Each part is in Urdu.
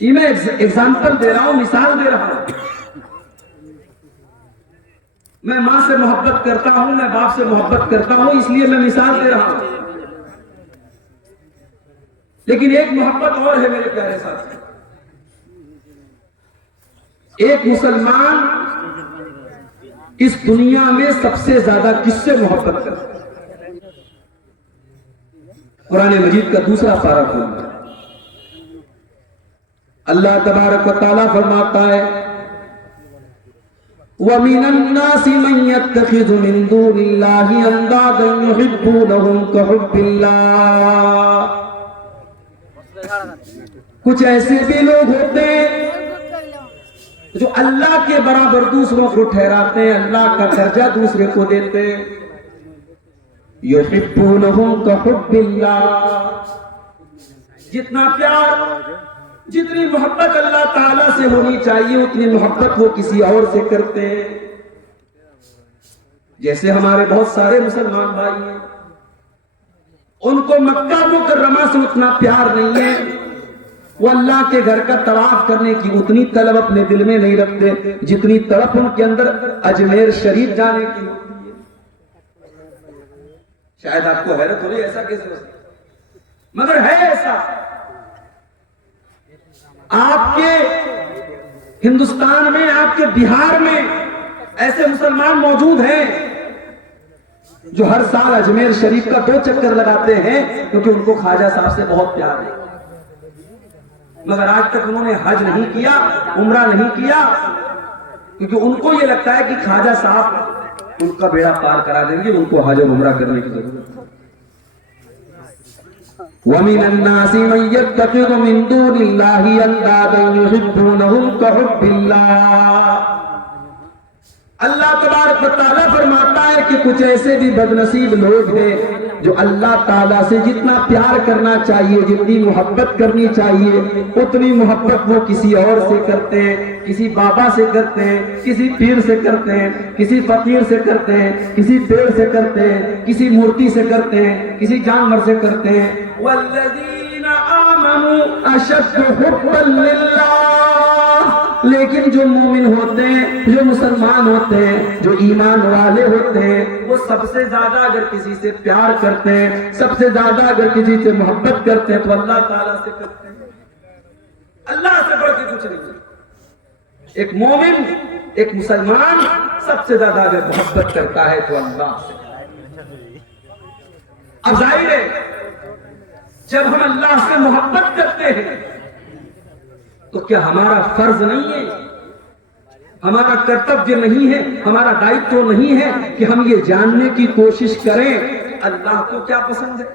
یہ میں ایگزامپل دے رہا ہوں، مثال دے رہا ہوں. میں ماں سے محبت کرتا ہوں، میں باپ سے محبت کرتا ہوں، اس لیے میں مثال دے رہا ہوں. لیکن ایک محبت اور ہے میرے پیارے ساتھی. ایک مسلمان اس دنیا میں سب سے زیادہ کس سے محبت کرتا ہے؟ قرآن مجید کا دوسرا پارہ کھولنا. اللہ تبارک و تعالیٰ فرماتا ہے وَمِنَ النَّاسِ مَن يَتَّخِذُ مِن دُونِ اللَّهِ أَندَادًا يُحِبُّونَهُمْ كَحُبِّ اللَّهِ. کچھ ایسے بھی لوگ ہوتے ہیں جو اللہ کے برابر دوسروں کو ٹھہراتے ہیں، اللہ کا درجہ دوسرے کو دیتے ہیں. يُحِبُّونَهُمْ كَحُبِّ اللَّهِ. جتنا پیار، جتنی محبت اللہ تعالیٰ سے ہونی چاہیے اتنی محبت وہ کسی اور سے کرتے ہیں. جیسے ہمارے بہت سارے مسلمان بھائی ہیں، ان کو مکہ مکرمہ سے اتنا پیار نہیں ہے، وہ اللہ کے گھر کا طواف کرنے کی اتنی طلب اپنے دل میں نہیں رکھتے جتنی طلب ان کے اندر اجمیر شریف جانے کی ہوتی ہے. شاید آپ کو حیرت ہو رہی ہے ایسا کیسے ہو سکتا، مگر ہے ایسا. آپ کے ہندوستان میں، آپ کے بہار میں ایسے مسلمان موجود ہیں جو ہر سال اجمیر شریف کا 2 چکر لگاتے ہیں کیونکہ ان کو خواجہ صاحب سے بہت پیار ہے. مگر آج تک انہوں نے حج نہیں کیا، عمرہ نہیں کیا، کیونکہ ان کو یہ لگتا ہے کہ خواجہ صاحب ان کا بیڑا پار کرا دیں گے، ان کو حج اور عمرہ کرنے کی ضرورت ہے. وَمِنَ النَّاسِ مَن يَتَّخِذُ مِن دُونِ اللَّهِ أَندَادًا يُحِبُّونَهُمْ كَحُبِّ اللَّهِ. اللہ تبارک و تعالیٰ فرماتا ہے کہ کچھ ایسے بھی بدنصیب لوگ ہیں جو اللہ تعالیٰ سے جتنا پیار کرنا چاہیے، جتنی محبت کرنی چاہیے اتنی محبت وہ کسی اور سے کرتے ہیں. کسی بابا سے کرتے ہیں، کسی پیر سے کرتے ہیں، کسی فقیر سے کرتے ہیں، کسی پیڑ سے کرتے ہیں، کسی مورتی سے کرتے ہیں، کسی جانور سے کرتے ہیں. وَالَّذِينَ آمَنُوا أَشَدُّ حُبًّا لِلَّهِ. لیکن جو مومن ہوتے ہیں، جو مسلمان ہوتے ہیں، جو ایمان والے ہوتے ہیں، وہ سب سے زیادہ اگر کسی سے پیار کرتے ہیں، سب سے زیادہ اگر کسی سے محبت کرتے ہیں تو اللہ تعالیٰ سے کرتے ہیں. اللہ سے بڑھ کے کچھ نہیں. ایک مومن، ایک مسلمان سب سے زیادہ اگر محبت کرتا ہے تو اللہ سے. اب ظاہر ہے جب ہم اللہ سے محبت کرتے ہیں تو کیا ہمارا فرض نہیں ہے، ہمارا کرتویہ نہیں ہے، ہمارا دائتو نہیں ہے کہ ہم یہ جاننے کی کوشش کریں اللہ کو کیا پسند ہے؟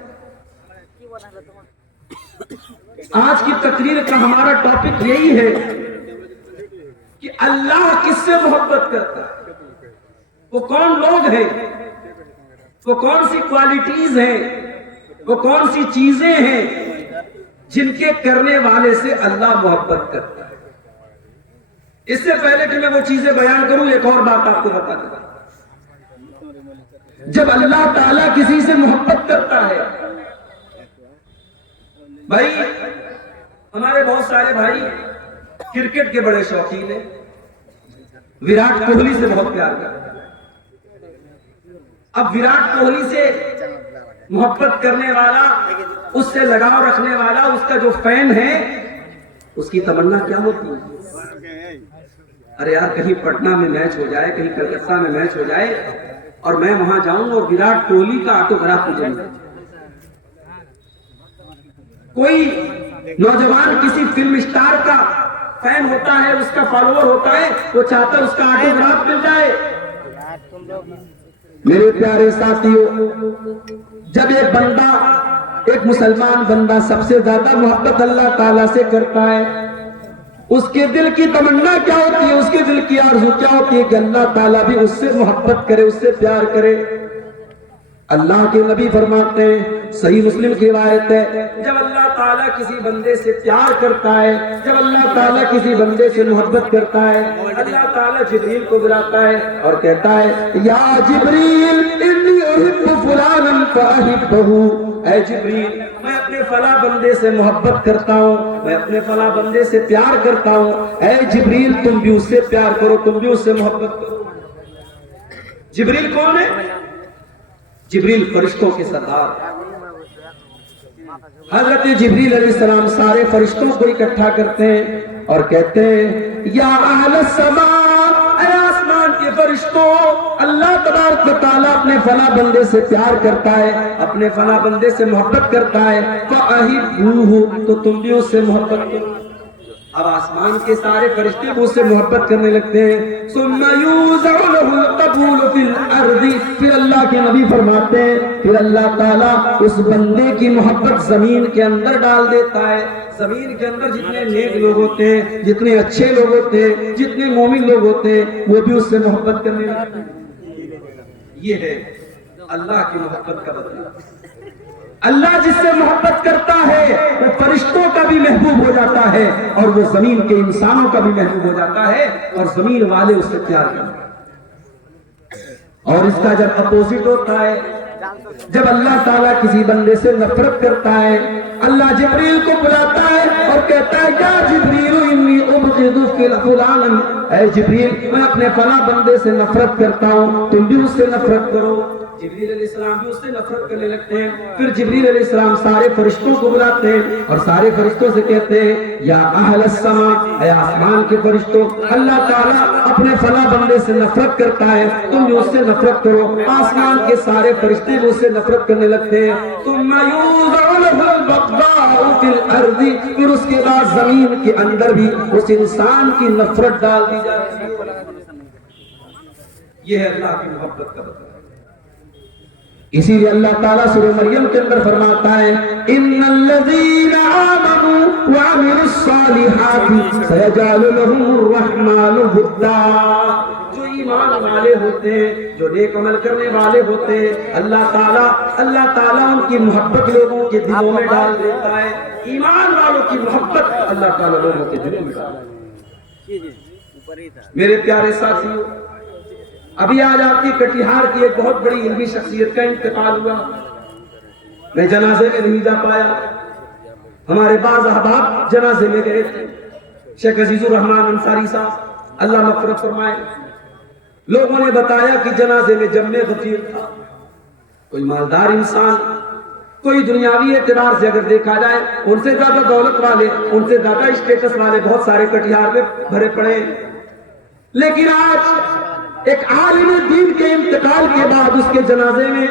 آج کی تقریر کا ہمارا ٹاپک یہی ہے کہ اللہ کس سے محبت کرتا ہے، وہ کون لوگ ہیں، وہ کون سی کوالٹیز ہیں، وہ کون سی چیزیں ہیں جن کے کرنے والے سے اللہ محبت کرتا ہے. اس سے پہلے کہ میں وہ چیزیں بیان کروں ایک اور بات آپ کو بتا دوں. جب اللہ تعالیٰ کسی سے محبت کرتا ہے، بھائی ہمارے بہت سارے بھائی کرکٹ کے بڑے شوقین ہیں، وراٹ کوہلی سے بہت پیار کرتے ہیں. اب وراٹ کوہلی سے محبت کرنے والا، اس سے لگاؤ رکھنے والا، اس کا جو فین ہے، اس کی تمنا کیا ہوتی ہے؟ ارے یار کہیں پٹنہ میں میچ ہو جائے، کہیں کلکتہ میں میچ ہو جائے اور میں وہاں جاؤں اور وراٹ کوہلی کا آٹوگراف مجھے ملے. کوئی نوجوان کسی فلم اسٹار کا فین ہوتا ہے، اس کا فالوور ہوتا ہے، وہ چاہتا ہے اس کا آٹوگراف مل جائے. میرے پیارے ساتھیوں، جب ایک بندہ، ایک مسلمان بندہ سب سے زیادہ محبت اللہ تعالیٰ سے کرتا ہے، اس کے دل کی تمنا کیا ہوتی ہے، اس کے دل کی آرزو کیا ہوتی ہے کہ اللہ تعالیٰ بھی اس سے محبت کرے، اس سے پیار کرے. اللہ کے نبی فرماتے ہیں، صحیح مسلم کی روایت ہے، جب اللہ تعالیٰ کسی بندے سے پیار کرتا ہے، جب اللہ تعالیٰ کسی بندے سے محبت کرتا ہے، اللہ تعالیٰ جبریل کو بلاتا ہے اور کہتا ہے یا جبریل انی احب فلانا فاحبہ. اے جبریل، میں اپنے فلاں بندے سے محبت کرتا ہوں، میں اپنے فلاں بندے سے پیار کرتا ہوں، اے جبریل تم بھی اس سے پیار کرو، تم بھی اس سے محبت کرو۔ جبریل کون ہے؟ جبریل فرشتوں کے سردار۔ حضرت جبریل علیہ السلام سارے فرشتوں کو اکٹھا کرتے ہیں اور کہتے ہیں یا اہل السماء، اے آسمان کے فرشتوں، اللہ تبارک و تعالیٰ اپنے فلاں بندے سے پیار کرتا ہے، اپنے فلاں بندے سے محبت کرتا ہے، فَأَحِبُّوهُ، تو تم بھی اس سے محبت کرو۔ اب آسمان کے سارے فرشتے اس سے محبت کرنے لگتے ہیں۔ ثُمَّ يُوزَعُ لَهُ الْقَبُولُ فِي الْأَرْضِ، پھر اللہ کے نبی فرماتے ہیں پھر اللہ تعالیٰ اس بندے کی محبت زمین کے اندر ڈال دیتا ہے۔ زمین کے اندر جتنے نیک لوگ ہوتے ہیں، جتنے اچھے لوگ ہوتے ہیں، جتنے مومن لوگ ہوتے ہیں، وہ بھی اس سے محبت کرنے لگتے ہیں۔ یہ ہے اللہ کی محبت کا بدلہ۔ اللہ جس سے محبت کرتا ہے وہ فرشتوں کا بھی محبوب ہو جاتا ہے اور وہ زمین کے انسانوں کا بھی محبوب ہو جاتا ہے اور زمین والے اس سے پیار کرتے ہیں۔ اور اس کا جب اپوزٹ ہوتا ہے، جب اللہ تعالیٰ کسی بندے سے نفرت کرتا ہے، اللہ جبریل کو بلاتا ہے اور کہتا ہے یا جبریل انی ابغض فلانا، اے جبریل میں اپنے فلاں بندے سے نفرت کرتا ہوں، تم بھی اس سے نفرت کرو۔ جبریل علیہ السلام بھی اس سے نفرت کرنے لگتے ہیں۔ پھر جبریل علیہ السلام سارے فرشتوں کو بلاتے ہیں اور سارے فرشتوں سے کہتے ہیں یا اہل السماء، اے آسمان کے فرشتوں، اللہ تعالیٰ اپنے فلاں بندے سے نفرت کرتا ہے، تم بھی اس سے نفرت کرو۔ آسمان کے سارے فرشتے بھی اس سے نفرت کرنے لگتے ہیں۔ ثم یوضع له البغضاء فی الارض، پھر اس کے بعد زمین کے اندر بھی اس انسان کی نفرت ڈال دی جاتی ہے۔ یہ ہے اللہ کی محبت کا بدلہ۔ اسی لیے اللہ تعالیٰ سورہ مریم کے اندر فرماتا ہے ان الذین آمنوا وعملوا الصالحات سیجعل لهم الرحمن ودا، جو ایمان والے ہوتے ہیں، جو نیک عمل کرنے والے ہوتے ہیں، اللہ تعالیٰ ان کی محبت لوگوں کے دلوں میں ڈال دیتا ہے۔ ایمان والوں کی محبت اللہ تعالیٰ لوگوں کے دلوں میں ڈال دیتا ہے۔ میرے پیارے ساتھیوں، ابھی آج آپ کی کٹیہار کی ایک بہت بڑی علمی شخصیت کا انتقال ہوا، میں جنازے میں نہیں جا پایا، ہمارے بعض احباب جنازے میں گئے تھے۔ شیخ عزیز الرحمان انصاری صاحب اللہ مغفرت فرمائے، لوگوں نے بتایا کہ جنازے میں جمع غفیر تھا، کوئی مالدار انسان، کوئی دنیاوی اعتبار سے اگر دیکھا جائے ان سے زیادہ دولت والے، ان سے زیادہ اسٹیٹس والے بہت سارے کٹیہار میں بھرے پڑے، لیکن آج ایک عالم دین کے انتقال کے بعد اس کے جنازے میں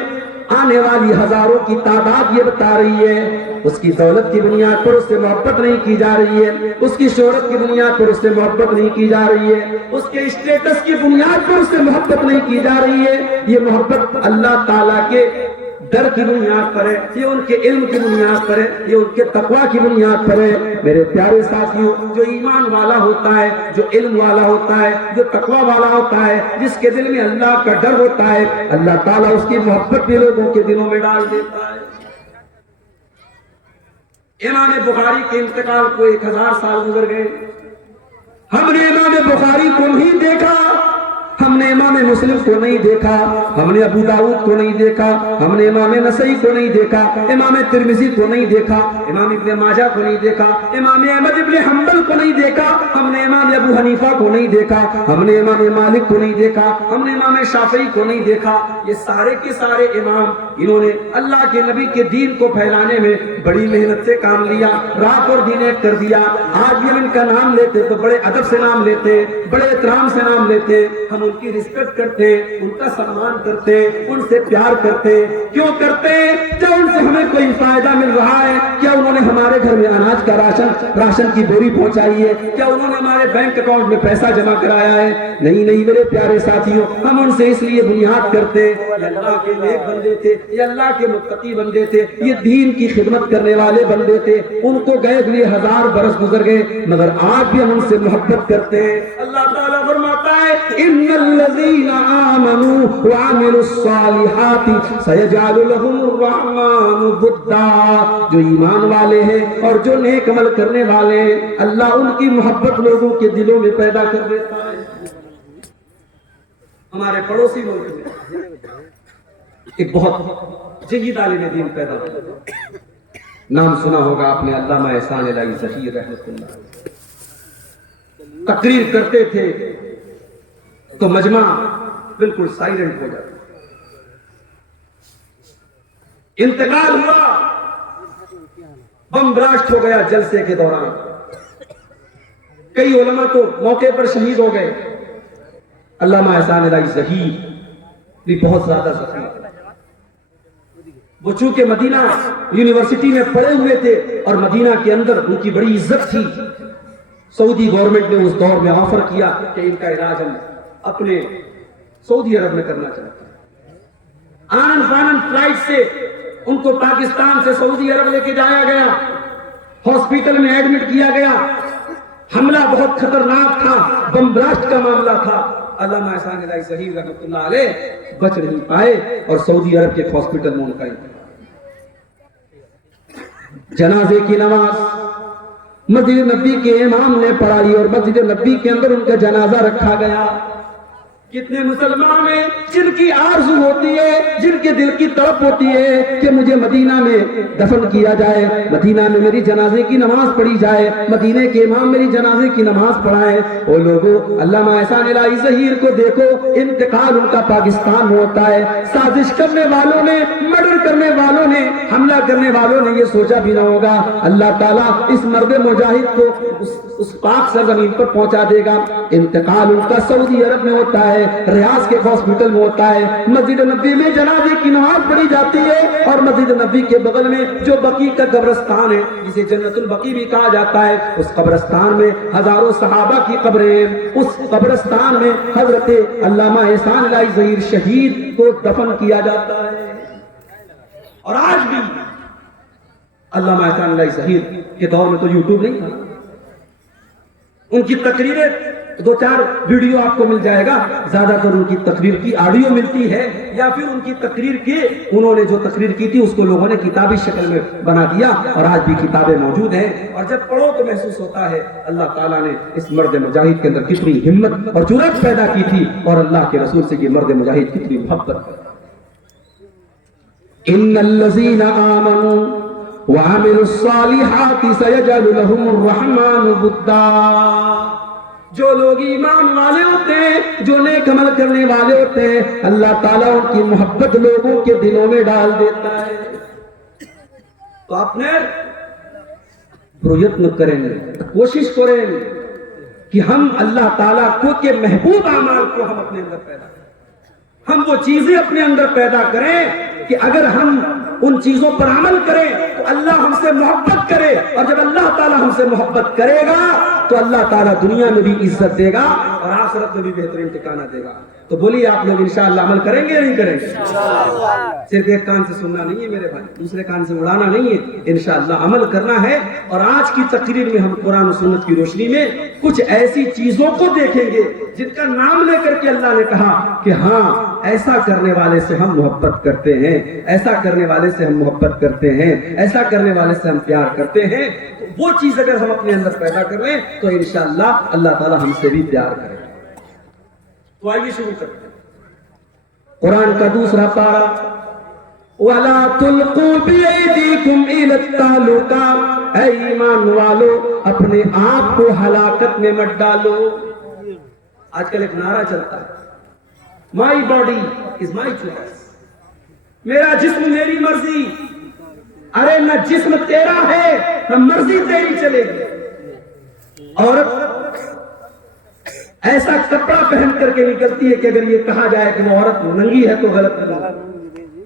آنے والی ہزاروں کی تعداد یہ بتا رہی ہے اس کی دولت کی بنیاد پر اس سے محبت نہیں کی جا رہی ہے، اس کی شہرت کی بنیاد پر اس سے محبت نہیں کی جا رہی ہے، اس کے اسٹیٹس کی بنیاد پر اس سے محبت نہیں کی جا رہی ہے۔ یہ محبت اللہ تعالیٰ کے ڈر کی بنیاد پر ہے، یہ ان کے علم کی بنیاد پر ہے، یہ ان کے تقویٰ کی بنیاد پر ہے۔ میرے پیارے ساتھیوں، جو ایمان والا ہوتا ہے، جو علم والا ہوتا ہے، جو تقویٰ والا ہوتا ہے، جس کے دل میں اللہ کا ڈر ہوتا ہے، اللہ تعالیٰ اس کی محبت بھی لوگوں کے دلوں میں ڈال دیتا ہے۔ امام بخاری کے انتقال کو 1000 سال گزر گئے، ہم نے امام بخاری کو نہیں دیکھا، ہم نے امام مسلم کو نہیں دیکھا، ہم نے ابو داؤد کو نہیں دیکھا، ہم نے امام نسائی کو نہیں دیکھا، امام ترمذی کو نہیں دیکھا، امام ابن ماجہ کو نہیں دیکھا، امام احمد ابن حنبل کو نہیں دیکھا، ہم نے امام ابو حنیفہ کو نہیں دیکھا، ہم نے امام مالک کو نہیں دیکھا، ہم نے امام شافعی کو نہیں دیکھا۔ یہ سارے کے سارے امام، انہوں نے اللہ کے نبی کے دین کو پھیلانے میں بڑی محنت سے کام لیا، رات اور دن ایک کر دیا۔ آج بھی ہم ان کا نام لیتے تو بڑے ادب سے نام لیتے، بڑے احترام سے نام لیتے، ہم ان کی رسپیکٹ کرتے، ان کا سمان کرتے، ان سے پیار کرتے۔ کیوں کرتے؟ جب ان سے ہمیں کوئی فائدہ مل رہا ہے، کیا انہوں نے ہمارے گھر میں اناج کا راشن کی بوری پہنچائی ہے؟ کیا انہوں نے ہمارے بینک اکاؤنٹ میں پیسہ جمع کرایا ہے؟ نہیں نہیں میرے پیارے ساتھیوں، ہم ان سے اس لیے بنیاد کرتے، یہ اللہ کے نیک بندے تھے، یہ اللہ کے متقی بندے تھے، یہ دین کی خدمت کرنے والے بندے تھے، ان کو گئے ہوئے 1000 برس گزر گئے، مگر آج بھی ہم ان سے محبت کرتے ہیں۔ اللہ تعالیٰ فرماتا ہے ان الذین آمنوا وعملوا الصالحات سیجعل لهم الرحمن ودا، جو ایمان والے ہیں اور جو نیک عمل کرنے والے ہیں، اللہ ان کی محبت لوگوں کے دلوں میں پیدا کر دیتا ہے۔ ہمارے پڑوسی ملک میں ایک بہت جید عالم دین پیدا ہوا، نام سنا ہوگا آپ نے علامہ احسان الہی ظہیر رحمۃ اللہ، تقریر کرتے تھے تو مجمع بالکل سائلنٹ ہو جاتا، انتقال ہوا، بم بلاسٹ ہو گیا جلسے کے دوران، کئی علماء تو موقع پر شہید ہو گئے، علامہ احسان الہی ظہیر بھی بہت زیادہ زخمی، وہ چونکہ مدینہ یونیورسٹی میں پڑھے ہوئے تھے اور مدینہ کے اندر ان کی بڑی عزت تھی، سعودی گورنمنٹ نے اس دور میں آفر کیا کہ ان کا علاج ہم اپنے سعودی عرب میں کرنا چاہتے ہیں، آنن فانن فلائٹ سے ان کو پاکستان سے سعودی عرب لے کے جایا گیا، ہاسپٹل میں ایڈمٹ کیا گیا، حملہ بہت خطرناک تھا، بم بلاسٹ کا معاملہ تھا، علامہ احسان الہی ظہیر رحمۃ اللہ علیہ بچ نہیں پائے اور سعودی عرب کے ہاسپٹل میں ان کا جنازے کی نماز مسجد نبی کے امام نے پڑھائی اور مسجد نبی کے اندر ان کا جنازہ رکھا گیا۔ کتنے مسلمان ہیں جن کی آرزو ہوتی ہے، جن کے دل کی طرف ہوتی ہے کہ مجھے مدینہ میں دفن کیا جائے، مدینہ میں میری جنازے کی نماز پڑھی جائے، مدینہ کے امام میری جنازے کی نماز پڑھائیں۔ وہ لوگوں، علامہ احسان الہی ظہیر کو دیکھو، انتقال ان کا پاکستان میں ہوتا ہے، سازش کرنے والوں نے، مرڈر کرنے والوں نے، حملہ کرنے والوں نے یہ سوچا بھی نہ ہوگا اللہ تعالیٰ اس مرد مجاہد کو اس پاک سرزمین پر پہنچا دے گا۔ انتقال ان کا سعودی عرب میں ہوتا ہے، ریاض کے ہاسپٹل میں ہوتا ہے، مسجد نبی میں جنازے کی نماز پڑھی جاتی ہے اور مسجد نبی کے بغل میں جو بقیع کا قبرستان ہے جسے جنت البقیع بھی کہا جاتا ہے، اس قبرستان میں ہزاروں صحابہ کی قبریں، اس قبرستان میں حضرت علامہ احسان الہی ظہیر شہید کو دفن کیا جاتا ہے۔ اور آج بھی علامہ احسان الہی ظہیر کے دور میں تو یوٹیوب نہیں تھا، ان کی تقریریں دو چار ویڈیو آپ کو مل جائے گا، زیادہ تر ان کی تقریر کی آڈیو ملتی ہے یا پھر ان کی تقریر کے انہوں نے جو تقریر کی تھی اس کو لوگوں نے کتابی شکل میں بنا دیا اور آج بھی کتابیں موجود ہیں، اور جب پڑھو تو محسوس ہوتا ہے اللہ تعالیٰ نے اس مرد مجاہد کے اندر کتنی ہمت اور جرأت پیدا کی تھی اور اللہ کے رسول سے یہ مرد مجاہد کتنی محبت کرتا۔ ان الذین آمنوا وعملوا الصالحات سيجعل لهم الرحمن ودا، جو لوگ ایمان والے ہوتے ہیں، جو نیک عمل کرنے والے ہوتے ہیں، اللہ تعالیٰ ان کی محبت لوگوں کے دلوں میں ڈال دیتا ہے۔ تو آپ نے پریتن کریں گے، کوشش کریں گے کہ ہم اللہ تعالیٰ کو کے محبوب اعمال کو ہم اپنے اندر پیدا کریں، ہم وہ چیزیں اپنے اندر پیدا کریں کہ اگر ہم ان چیزوں پر عمل کریں تو اللہ ہم سے محبت کرے، اور جب اللہ تعالیٰ ہم سے محبت کرے گا تو اللہ تعالیٰ دنیا میں بھی عزت دے گا اور آخرت میں بھی بہترین ٹھکانہ دے گا۔ تو بولیے آپ لوگ انشاءاللہ عمل کریں گے یا نہیں کریں گے؟ صرف ایک کان سے سننا نہیں ہے میرے بھائی، دوسرے کان سے اڑانا نہیں ہے، انشاءاللہ عمل کرنا ہے۔ اور آج کی تقریر میں ہم قرآن و سنت کی روشنی میں کچھ ایسی چیزوں کو دیکھیں گے جن کا نام لے کر کے اللہ نے کہا کہ ہاں ایسا کرنے والے سے ہم محبت کرتے ہیں، ایسا کرنے والے سے ہم محبت کرتے ہیں، ایسا کرنے والے سے ہم پیار کرتے ہیں۔ تو وہ چیز اگر ہم اپنے اندر پیدا کر لیں تو انشاءاللہ اللہ تعالیٰ ہم سے بھی پیار کرے۔ تو آئیے شروع کرتے ہیں قرآن کا دوسرا پارہ، وَلَا تُلْقُوا بِأَيْدِيكُمْ إِلَى التَّهْلُكَةِ، اے ایمان والو اپنے آپ کو ہلاکت میں مت ڈالو۔ آج کل ایک نعرہ چلتا ہے، my body is my choice, میرا جسم میری مرضی۔ ارے نہ جسم تیرا ہے نہ مرضی تیری چلے گی۔ عورت ایسا کپڑا پہن کر کے نکلتی ہے کہ اگر یہ کہا جائے کہ وہ عورت ننگی ہے تو غلط نہیں،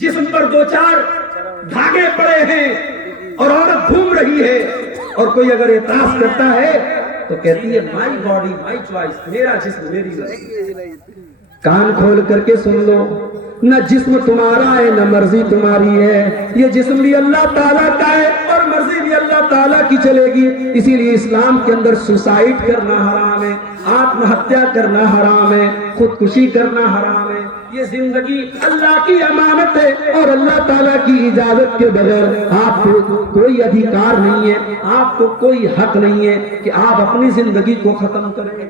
جسم پر دو چار دھاگے پڑے ہیں اور عورت گھوم رہی ہے، اور کوئی اگر اعتراض کرتا ہے تو کہتی ہے مائی باڈی مائی چوائس، میرا جسم میری مرضی۔ کان کھول کر کے سن لو، نہ جسم تمہارا ہے نہ مرضی تمہاری ہے، یہ جسم بھی اللہ تعالیٰ کا ہے اور مرضی بھی اللہ تعالیٰ کی چلے گی۔ اسی لیے اسلام کے اندر سوسائڈ کرنا حرام ہے، آتم ہتیا کرنا حرام ہے، خودکشی کرنا حرام ہے۔ یہ زندگی اللہ کی امانت ہے اور اللہ تعالیٰ کی اجازت کے بغیر آپ کو کوئی ادھیکار نہیں ہے، آپ کو کوئی حق نہیں ہے کہ آپ اپنی زندگی کو ختم کریں۔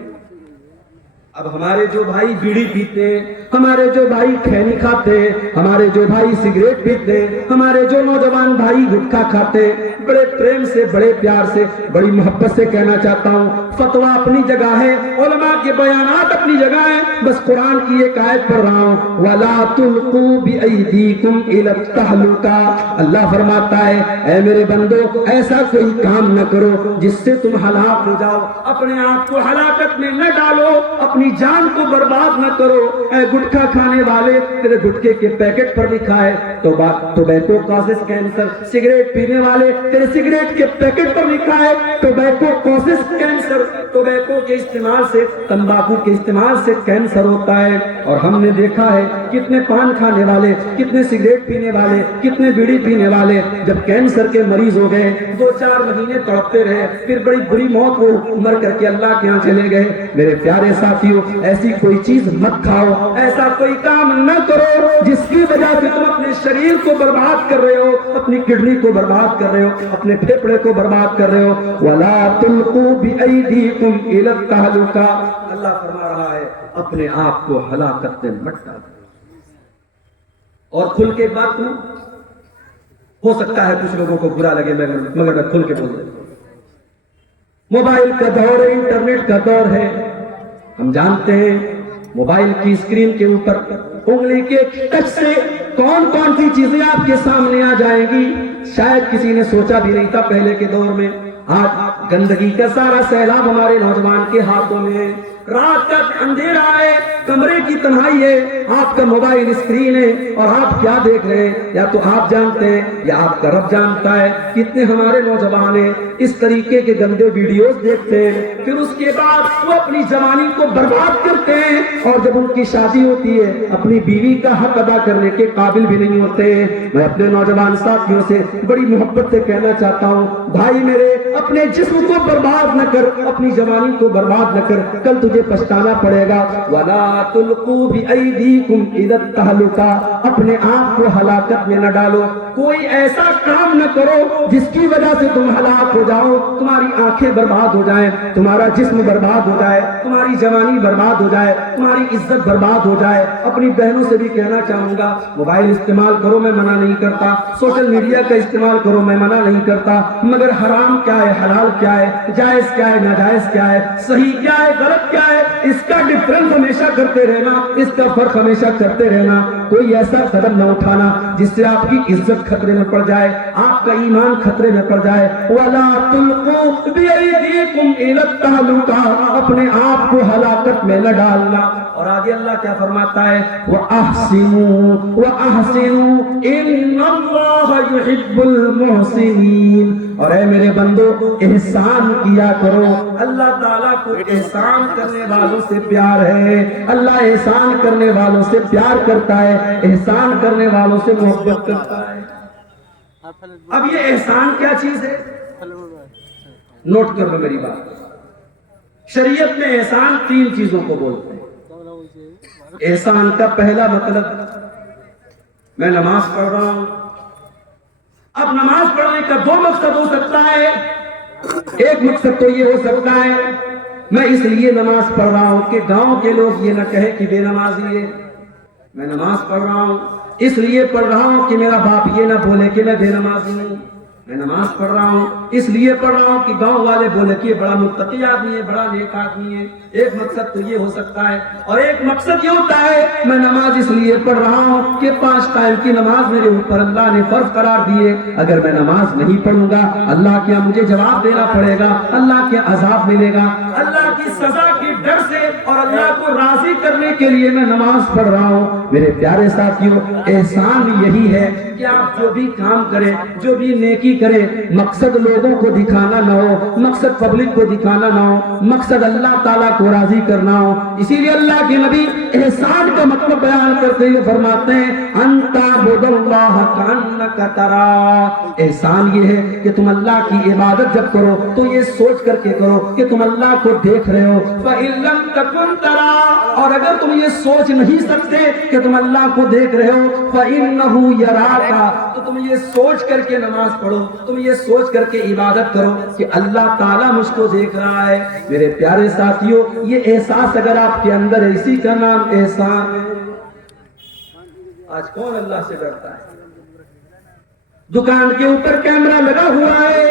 اب ہمارے جو بھائی بیڑی پیتے ہیں، ہمارے جو بھائی کھینی کھاتے ہیں، ہمارے جو بھائی سگریٹ پیتے ہیں، ہمارے جو نوجوان بھائی گٹکا کھاتے ہیں، بڑے پریم سے، بڑے پیار سے، بڑی محبت سے کہنا چاہتا ہوں، فتویٰ اپنی جگہ ہے، علماء کے بیانات اپنی جگہ ہیں، بس قرآن کی ایک آیت پڑھ رہا ہوں، وَلَا تُلْقُوا بِأَيْدِيكُمْ إِلَى التَّهْلُكَةِ۔ اللہ فرماتا ہے اے میرے بندو ایسا کوئی کام نہ کرو جس سے تم ہلاک ہو جاؤ، اپنے آپ کو ہلاکت میں نہ ڈالو، اپنی جان کو برباد نہ کرو۔ اے گٹکا کھانے والے، تیرے گٹکے کے پیکٹ پر لکھا ہے ٹوبیکو کازز کینسر، سگریٹ پینے والے تیرے سگریٹ کے پیکٹ پر لکھا ہے ٹوبیکو کازز کینسر، ٹوبیکو کے استعمال سے، تمباکو کے استعمال سے کینسر ہوتا ہے۔ اور ہم نے دیکھا ہے کتنے پان کھانے والے، کتنے سگریٹ پینے والے، کتنے بیڑی پینے والے جب کینسر کے مریض ہو گئے 2-4 مہینے تڑپتے رہے، پھر بڑی بری موت وہ مر کر کے اللہ کے ہاں چلے گئے۔ میرے پیارے ساتھیوں، ایسی کوئی چیز مت کھاؤ، ایسا کوئی کام نہ کرو جس کی وجہ سے تم اپنے شریر کو برباد کر رہے ہو، اپنی کڈنی کو برباد کر رہے ہو، اپنے پھیپڑے کو برباد کر رہے ہو۔ وَلَا تُلْقُوا بِأَيْدِيكُمْ إِلَى التَّهْلُكَةِ، اللہ فرما رہا ہے اپنے آپ کو ہلاکت میں مت ڈالو۔ اور کھل کے بات کروں، ہو سکتا ہے کچھ لوگوں کو برا لگے مگر میں کھل کے بول رہا ہوں، موبائل کا دور ہے، انٹرنیٹ کا دور ہے، ہم جانتے ہیں موبائل کی اسکرین کے اوپر انگلی کے ٹچ سے کون کون سی چیزیں آپ کے سامنے آ جائیں گی، شاید کسی نے سوچا بھی نہیں تھا پہلے کے دور میں۔ آج گندگی کا سارا سیلاب ہمارے نوجوان کے ہاتھوں میں ہے، رات تک اندھیرا ہے، کمرے کی تنہائی ہے، آپ کا موبائل اسکرین ہے اور آپ کیا دیکھ رہے ہیں یا تو آپ جانتے ہیں یا آپ کا رب جانتا ہے۔ کتنے ہمارے نوجوان ہیں اس طریقے کے گندے ویڈیوز دیکھتے ہیں، پھر اس کے بعد وہ اپنی جوانی کو برباد کرتے ہیں، اور جب ان کی شادی ہوتی ہے اپنی بیوی کا حق ادا کرنے کے قابل بھی نہیں ہوتے ہیں۔ میں اپنے نوجوان ساتھیوں سے بڑی محبت سے کہنا چاہتا ہوں، بھائی میرے اپنے جسم کو برباد نہ کر، اپنی جوانی کو برباد نہ کر، کل تجھے پچھتانا پڑے گا۔ وَلَا تُلْقُوا بِأَيْدِيكُمْ إِلَى التَّهْلُكَةِ، اپنے آپ کو ہلاکت میں نہ ڈالو، کوئی ایسا کام نہ کرو جس کی وجہ سے تم ہلاک ہو جاؤ، تمہاری آنکھیں برباد ہو جائیں، تمہارا جسم برباد ہو جائے، تمہاری جوانی برباد ہو جائے، تمہاری عزت برباد ہو جائے۔ اپنی بہنوں سے بھی کہنا چاہوں گا موبائل استعمال کرو، میں منع نہیں کرتا، سوشل میڈیا کا استعمال کرو، میں منع نہیں کرتا، مگر حرام کیا ہے، حلال کیا ہے، جائز کیا ہے، ناجائز کیا ہے، صحیح کیا ہے، غلط کیا ہے، اس کا ڈفرنس ہمیشہ کرتے رہنا، اس کا فرق ہمیشہ کرتے رہنا۔ کوئی ایسا قدم نہ اٹھانا جس سے آپ کی عزت خطرے میں پڑ جائے، آپ کا ایمان خطرے میں پڑ جائے۔ وَلَا تُلْقُوا بِأَيْدِيكُمْ إِلَى التَّهْلُكَةِ، اپنے آپ کو ہلاکت میں نہ ڈالنا۔ اور آگے اللہ کیا فرماتا ہے، وَأَحْسِنُوا وَأَحْسِنُوا إِنَّ اللَّهَ يُحِبُّ الْمُحْسِنِينَ، اور اے میرے بندو احسان کیا کرو، اللہ تعالیٰ کو احسان کرنے والوں سے پیار ہے، اللہ احسان کرنے والوں سے پیار کرتا ہے، احسان کرنے والوں سے محبت کرتا ہے۔ اب یہ احسان کیا چیز ہے، نوٹ کر لو میری بات۔ شریعت میں احسان 3 چیزوں کو بولتے ہیں۔ احسان کا پہلا مطلب، میں نماز پڑھ رہا ہوں، اب نماز پڑھنے کا 2 مقصد ہو سکتا ہے۔ ایک مقصد تو یہ ہو سکتا ہے میں اس لیے نماز پڑھ رہا ہوں کہ گاؤں کے لوگ یہ نہ کہے کہ بے نمازی ہے، میں نماز پڑھ رہا ہوں اس لیے پڑھ رہا ہوں کہ میرا باپ یہ نہ بولے کہ میں بے نمازی ہوں، میں نماز پڑھ رہا ہوں اس لیے پڑھ رہا ہوں کہ گاؤں والے بولے کہ بڑا متقی آدمی ہے، بڑا نیک آدمی ہے۔ ایک مقصد تو یہ ہو سکتا ہے، اور ایک مقصد یہ ہوتا ہے میں نماز اس لیے پڑھ رہا ہوں کہ 5 ٹائم کی نماز میرے اوپر اللہ نے فرض قرار دیے، اگر میں نماز نہیں پڑھوں گا اللہ کیا مجھے جواب دینا پڑے گا، اللہ کے عذاب ملے گا، اللہ کی سزا کے ڈر سے اور اللہ کو راضی کرنے کے لیے میں نماز پڑھ رہا ہوں۔ میرے پیارے ساتھیوں، احسان بھی یہی ہے کہ آپ جو بھی کام کریں، جو بھی نیکی کریں، مقصد لوگوں کو دکھانا نہ ہو، مقصد پبلک کو دکھانا نہ ہو، مقصد اللہ تعالیٰ کو راضی کرنا ہو۔ اسی لیے اللہ کے نبی احسان کا مطلب بیان کرتے ہوئے فرماتے ہیں ان تعبد اللہ کأنک تراہ، احسان یہ ہے کہ تم اللہ کی عبادت جب کرو تو یہ سوچ کر کے کرو کہ تم اللہ کو دیکھ رہے ہو فَإِن لَمْ تَكُنْ تَرَى، اور اگر تم یہ سوچ نہیں سکتے کہ تم اللہ کو دیکھ رہے ہو فَإِنَّهُ يَرَاكَ، تو تم یہ سوچ کر کے نماز پڑھو، تم یہ سوچ کر کے عبادت کرو کہ اللہ تعالیٰ مجھ کو دیکھ رہا ہے۔ میرے پیارے ساتھیوں، یہ احساس اگر آپ کے اندر ہے، اسی کا نام احسان ہے۔ آج کون اللہ سے ڈرتا ہے؟ دکان کے اوپر کیمرہ لگا ہوا ہے،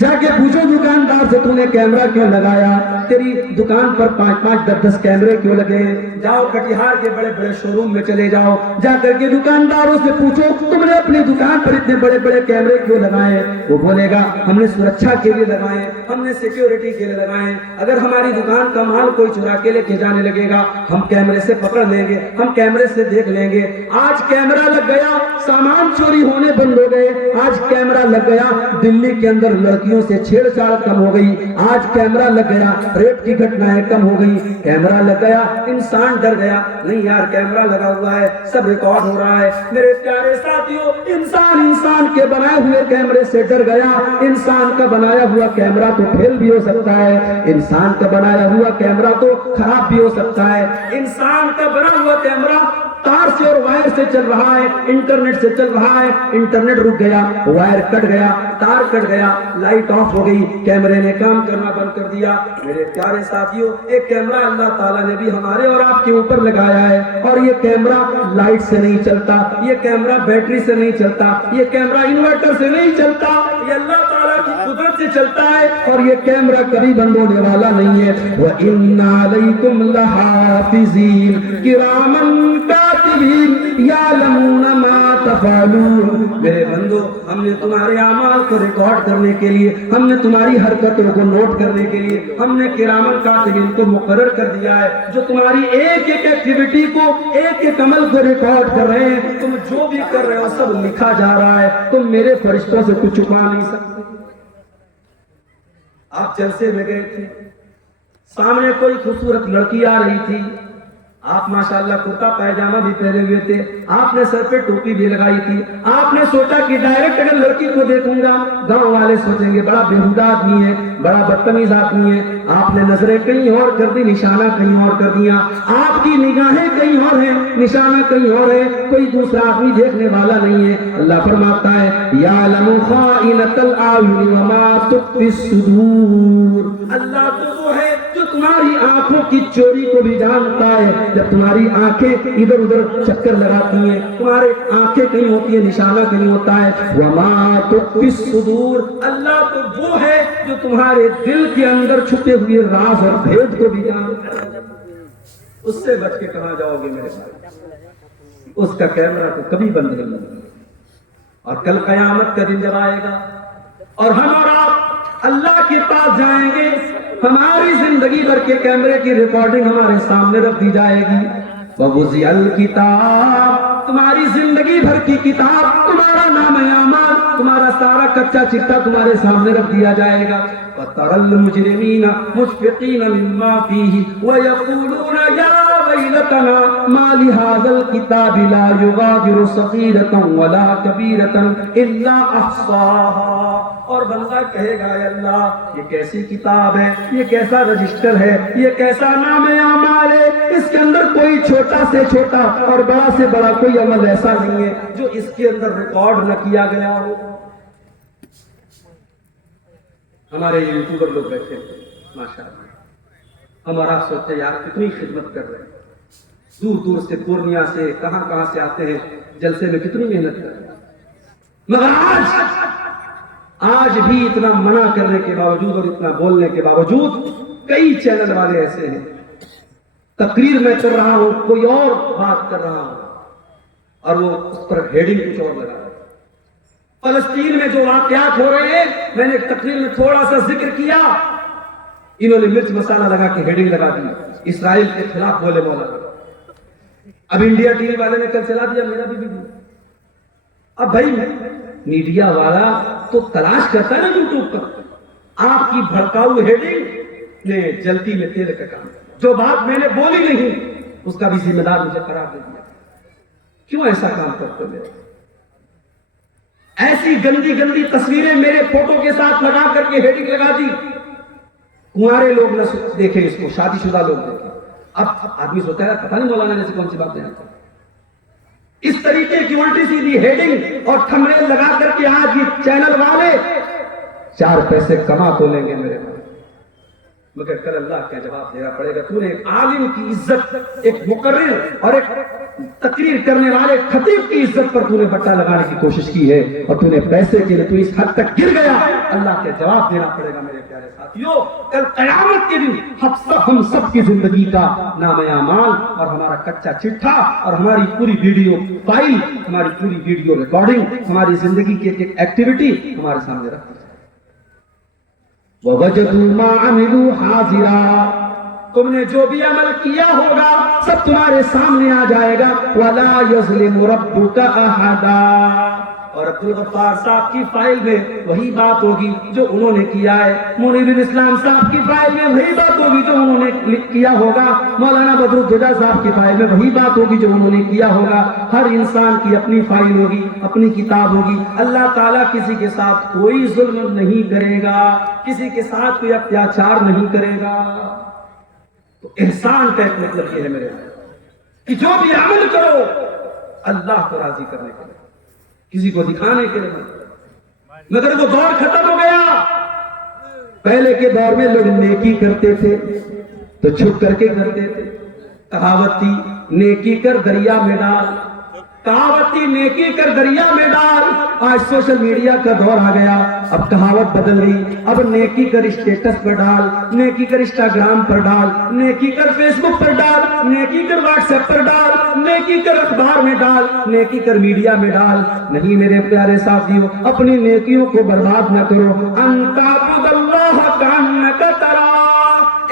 جا کے پوچھو دکاندار سے تو نے کیمرہ کیوں لگایا؟ تیری دکان پر 5-5 10-10 کیمرے کیوں لگے ہیں؟ جاؤ کٹیہار کے بڑے بڑے شو روم میں چلے جاؤ، جا کر کے دکانداروں سے پوچھو تم نے اپنی دکان پر اتنے بڑے بڑے کیمرے کیوں لگائے؟ وہ بولے گا ہم نے سرکشا کے لیے لگائے، ہم نے سیکیورٹی کے لیے لگائے، اگر ہماری دکان کا مال کوئی چرا کے لے کے جانے لگے گا ہم کیمرے سے پکڑ لیں گے، ہم کیمرے سے دیکھ لیں گے۔ آج کیمرہ لگ گیا، سامان چوری ہونے بند ہو گئے۔ آج کیمرہ لگ گیا، دلی کے اندر لڑکیوں سے چھیڑ چھاڑ کم ہو گئی۔ آج کیمرہ لگ گیا، ریپ کی گھٹنائیں کم ہو گئی۔ کیمرہ لگ گیا، انسان ڈر گیا، نہیں یار کیمرہ لگا ہوا ہے سب ریکارڈ ہو رہا ہے۔ میرے پیارے ساتھیوں، انسان کے بنائے ہوئے کیمرے سے ڈر گیا۔ انسان کا بنایا ہوا کیمرہ تو فیل بھی ہو سکتا ہے، انسان کا بنایا ہوا کیمرہ تو خراب بھی ہو سکتا ہے۔ انسان کا بنا ہوا کیمرہ تار سے اور وائر سے چل رہا ہے، انٹرنیٹ سے چل رہا ہے، انٹرنیٹ رک گیا، وائر کٹ گیا، تار کٹ گیا، لائٹ آف ہو گئی، کیمرے نے کام کرنا بند کر دیا۔ میرے پیارے ساتھیوں، ایک کیمرہ اللہ تعالیٰ نے بھی ہمارے اور آپ کے اوپر لگایا ہے، اور یہ کیمرہ لائٹ سے نہیں چلتا، یہ کیمرہ بیٹری سے نہیں چلتا، یہ کیمرہ انورٹر سے نہیں چلتا، یہ اللہ تعالیٰ کی قدرت سے چلتا ہے، اور یہ کیمرہ کبھی بند ہونے والا نہیں ہے۔ وَإِنَّ عَلَيْكُمْ لَحَافِظِينَ كِرَامًا كَاتِبِينَ يَعْلَمُونَ مَا تَفْعَلُونَ۔ میرے بندو، ہم نے تمہارے اعمال کو ریکارڈ کرنے کے لیے، ہم نے تمہاری حرکتوں کو نوٹ کرنے کے لیے، ہم نے کرامن کاتبین کو مقرر کر دیا ہے، جو تمہاری ایک ایک ایکٹیویٹی کو، ایک ایک عمل کو ریکارڈ کر رہے ہیں۔ تم جو بھی کر رہے ہو سب لکھا جا رہا ہے، تم میرے فرشتوں سے کچھ چھپا نہیں سکتے۔ آپ جلسے میں گئے تھے، سامنے کوئی خوبصورت لڑکی آ رہی تھی، آپ ماشاءاللہ کرتا پائجامہ بھی پہنے ہوئے تھے، آپ نے سر پہ ٹوپی بھی لگائی تھی، آپ نے سوچا کہ ڈائریکٹ اگر لڑکی کو دیکھوں گا گاؤں والے سوچیں گے بڑا بےہودہ آدمی ہے، بڑا بدتمیز آدمی ہے۔ آپ نے نظریں کہیں اور کر دی، نشانہ کہیں اور کر دیا، آپ کی نگاہیں کہیں اور ہیں، نشانہ کہیں اور ہے، کوئی دوسرا آدمی دیکھنے والا نہیں ہے۔ اللہ فرماتا ہے یعلم خائنۃ الاعین وما تخفی الصدور، اللہ تو وہ ہے جو تمہاری آنکھوں کی چوری کو بھی جانتا ہے۔ جب تمہاری آنکھیں ادھر ادھر چکر لگاتی ہیں، تمہاری آنکھیں کہیں ہوتی ہیں، نشانہ کہیں ہوتا ہے، وما تخفی الصدور، اللہ تو وہ ہے جو تمہارے دل کے اندر چھپے ہوئے راز اور بھید کو بھی جانتا ہے۔ اس سے بچ کے کہاں جاؤ گے میرے بھائی؟ اس کا کیمرہ تو کبھی بند نہیں ہوگا، اور کل قیامت کا دن جب آئے گا اور ہم اور آپ اللہ کے پاس جائیں گے، ہماری زندگی بھر کے کیمرے کی ریکارڈنگ ہمارے سامنے رکھ دی جائے گی۔ وَوُضِعَ الْكِتَابُ، تمہاری زندگی بھر کی کتاب، تمہارا نام اعمال، تمہارا سارا کچا چٹا تمہارے سامنے رکھ دیا جائے گا۔ وَتَرَى الْمُجْرِمِينَ مُشْفِقِينَ مِمَّا فِيهِ وَيَقُولُونَ يَا وَيْلَتَنَا مَا لِهَذَا الْكِتَابِ لَا يُغَادِرُ صَغِيرَةً وَلَا كَبِيرَةً إِلَّا أَحْصَاهَا، اور بندہ کہے گا اے اللہ یہ کیسی کتاب ہے، یہ کیسا رجسٹر ہے، یہ کیسا نام اعمال ہے، اس کے اندر کوئی چھوٹا سے چھوٹا اور بڑا سے بڑا کوئی عمل ایسا نہیں ہے جو اس کے اندر ریکارڈ نہ کیا گیا ہو۔ ہمارے یوٹیوبر لوگ بیٹھے ہیں ماشاءاللہ، ہمارا سوچتے یار کتنی خدمت کر رہے ہیں، دور دور سے پورنیہ سے کہاں سے آتے ہیں، جلسے میں کتنی محنت کر رہے ہیں، مگر آج بھی اتنا منع کرنے کے باوجود اور اتنا بولنے کے باوجود کئی چینل والے ایسے ہیں، تقریر میں کر رہا ہوں کوئی اور بات کر رہا ہوں اور وہ اس پر ہیڈنگ کچھ اور لگا رہا ہے۔ فلسطین میں جو واقعات ہو رہے ہیں، میں نے تقریر میں تھوڑا سا ذکر کیا، انہوں نے مرچ مسالہ لگا کے ہیڈنگ لگا دی، اسرائیل کے خلاف بولے مولا۔ اب انڈیا ٹی وی والے نے کل چلا دیا میرا بھی ویڈیو۔ اب بھائی میڈیا والا تو تلاش کرتا ہے نا یوٹیوب پر، آپ کی بھڑکاؤ ہیڈنگ نے جلتی میں تیل کا کام، جو بات میں نے بولی نہیں اس کا بھی ذمہ دار مجھے قرار دے دیا۔ کیوں ایسا کام کرتے ہو؟ ایسی گندی گندی تصویریں میرے فوٹو کے ساتھ لگا کر کے ہیڈنگ لگا دی، کنوارے لوگ نہ دیکھیں اس کو، شادی شدہ لوگ دیکھیں. اب آدمی سوچتا ہے پتہ نہیں مولانا نے سے کون سی بات ہے. اس طریقے کی الٹی سیدھی ہیڈنگ اور تھمبنیل لگا کر کے آج یہ چینل والے 4 پیسے کما تو لیں گے میرے بھائی، مگر کل اللہ کا جواب دینا پڑے گا. تو نے ایک عالم کی عزت، ایک مقرر اور ایک تقریر کرنے والے خطیب کی عزت پر تو نے بٹا لگانے کی کوشش کی ہے، اور تو نے پیسے کے لیے تو اس حد تک گر گیا. اللہ کا جواب دینا پڑے گا میرے پیارے ساتھیوں. کل قیامت کے دن ہم سب کی زندگی کا نام اعمال اور ہمارا کچا چٹھا اور ہماری پوری ویڈیو فائل، ہماری پوری ویڈیو ریکارڈنگ، ہماری زندگی کی ایک ایکٹیویٹی ہمارے سامنے رکھ. وَوَجَدُوا مَا عَمِلُوا حَاضِرًا، تم نے جو بھی عمل کیا ہوگا سب تمہارے سامنے آ جائے گا. وَلَا يَظْلِمُ رَبُّكَ أَحَدًا، اور عبدالغفار صاحب کی فائل میں وہی بات ہوگی جو انہوں نے کیا ہے. منیر الاسلام صاحب کی فائل میں وہی بات ہوگی جو انہوں نے کیا ہوگا. مولانا بدرالدجا صاحب کی فائل میں وہی بات ہوگی جو انہوں نے کیا ہوگا. ہر انسان کی اپنی فائل ہوگی، اپنی کتاب ہوگی. اللہ تعالیٰ کسی کے ساتھ کوئی ظلم نہیں کرے گا، کسی کے ساتھ کوئی اتیاچار نہیں کرے گا. تو احسان کا ایک مطلب یہ ہے میرے کہ جو بھی عمل کرو اللہ کو راضی کرنے کے لیے، کسی کو دکھانے کے لیے. مگر وہ دور ختم ہو گیا. پہلے کے دور میں لوگ نیکی کرتے تھے تو چھپ کر کے کرتے تھے. کہاوت تھی نیکی کر دریا میں ڈال، کہاوت تھی نیکی کر دریا میں ڈال. آج سوشل میڈیا کا دور آ گیا، اب کہاوت بدل گئی. اب نیکی کر اسٹیٹس پر ڈال، نیکی کر انسٹاگرام پر ڈال، نیکی کر فیس بک پر ڈال، نیکی کر واٹس ایپ پر ڈال، نیکی کر اخبار میں ڈال، نیکی کر میڈیا میں ڈال. نہیں میرے پیارے ساتھیوں، اپنی نیکیوں کو برباد نہ کرو. ان تعبد اللہ کانک تراہ،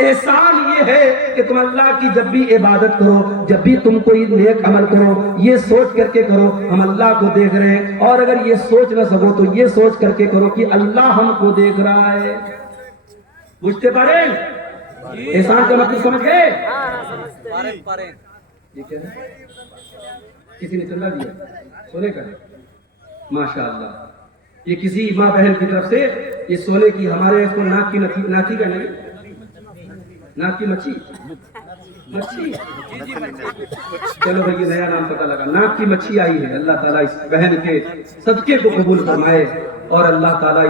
احسان یہ ہے کہ تم اللہ کی جب بھی عبادت کرو، جب بھی تم کوئی نیک عمل کرو، یہ سوچ کر کے کرو ہم اللہ کو دیکھ رہے ہیں. اور اگر یہ سوچ نہ سکو تو یہ سوچ کر کے کرو کہ اللہ ہم کو دیکھ رہا ہے. بوجھتے پڑے احسان کا مطلب سمجھ گئے؟ کسی نے چندہ دیا سونے کا؟ ماشاءاللہ. یہ کسی ماں بہن کی طرف سے یہ سونے کی، ہمارے اس کو ناک کی ناکی کا نہیں، ناک کی مچھی، چلو بھائی یہ نیا نام پتہ لگا. ناک کی مچھی آئی ہے. اللہ تعالیٰ اس بہن کے صدقے کو قبول فرمائے اور اللہ تعالیٰ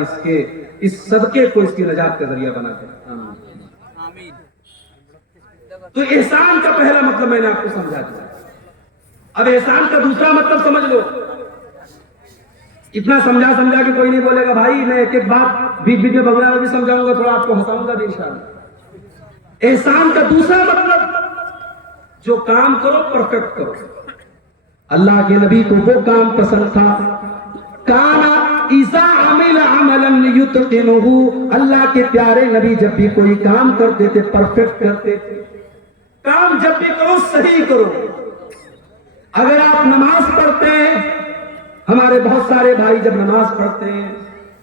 اس صدقے کو اس کی نجات کا ذریعہ بنا دے. تو احسان کا پہلا مطلب میں نے آپ کو سمجھا دیا. اب احسان کا دوسرا مطلب سمجھ لو. اتنا سمجھا کہ کوئی نہیں بولے گا بھائی میں ایک ایک بات بیچ بیچ میں بغیر میں بھی سمجھاؤں گا، تھوڑا آپ کو ہنساؤں گا بھی انشاءاللہ. احسان کا دوسرا مطلب جو کام کرو پرفیکٹ کرو. اللہ کے نبی کو وہ کام پسند تھا، کانا اذا عمل عملا یتقنہ، اللہ کے پیارے نبی جب بھی کوئی کام کرتے تھے پرفیکٹ کرتے تھے. کام جب بھی کرو صحیح کرو. اگر آپ نماز پڑھتے ہیں، ہمارے بہت سارے بھائی جب نماز پڑھتے ہیں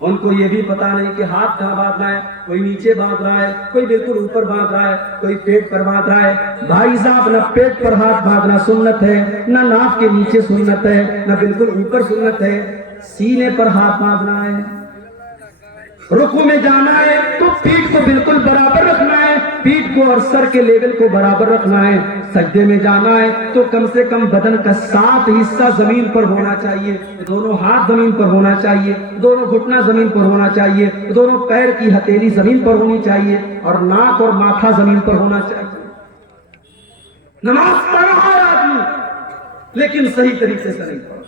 ان کو یہ بھی پتا نہیں کہ ہاتھ کہاں باندھنا ہے. کوئی نیچے باندھ رہا ہے، کوئی بالکل اوپر باندھ رہا ہے، کوئی پیٹ پر باندھ رہا ہے. بھائی صاحب نہ پیٹ پر ہاتھ باندھنا سنت ہے، نہ ناف کے نیچے سنت ہے، نہ بالکل اوپر سنت ہے. سینے پر ہاتھ باندھنا ہے. رکوع میں جانا ہے تو پیٹھ کو بالکل برابر رکھنا ہے، پیٹھ کو اور سر کے لیول کو برابر رکھنا ہے. سجدے میں جانا ہے تو کم سے کم بدن کا 7 حصہ زمین پر ہونا چاہیے. دونوں ہاتھ زمین پر ہونا چاہیے، دونوں گھٹنا زمین پر ہونا چاہیے، دونوں پیر کی ہتھیلی زمین پر ہونی چاہیے، اور ناک اور ماتھا زمین پر ہونا چاہیے. نماز پڑھ رہا ہے آدمی لیکن صحیح طریقے سے نہیں پڑھ.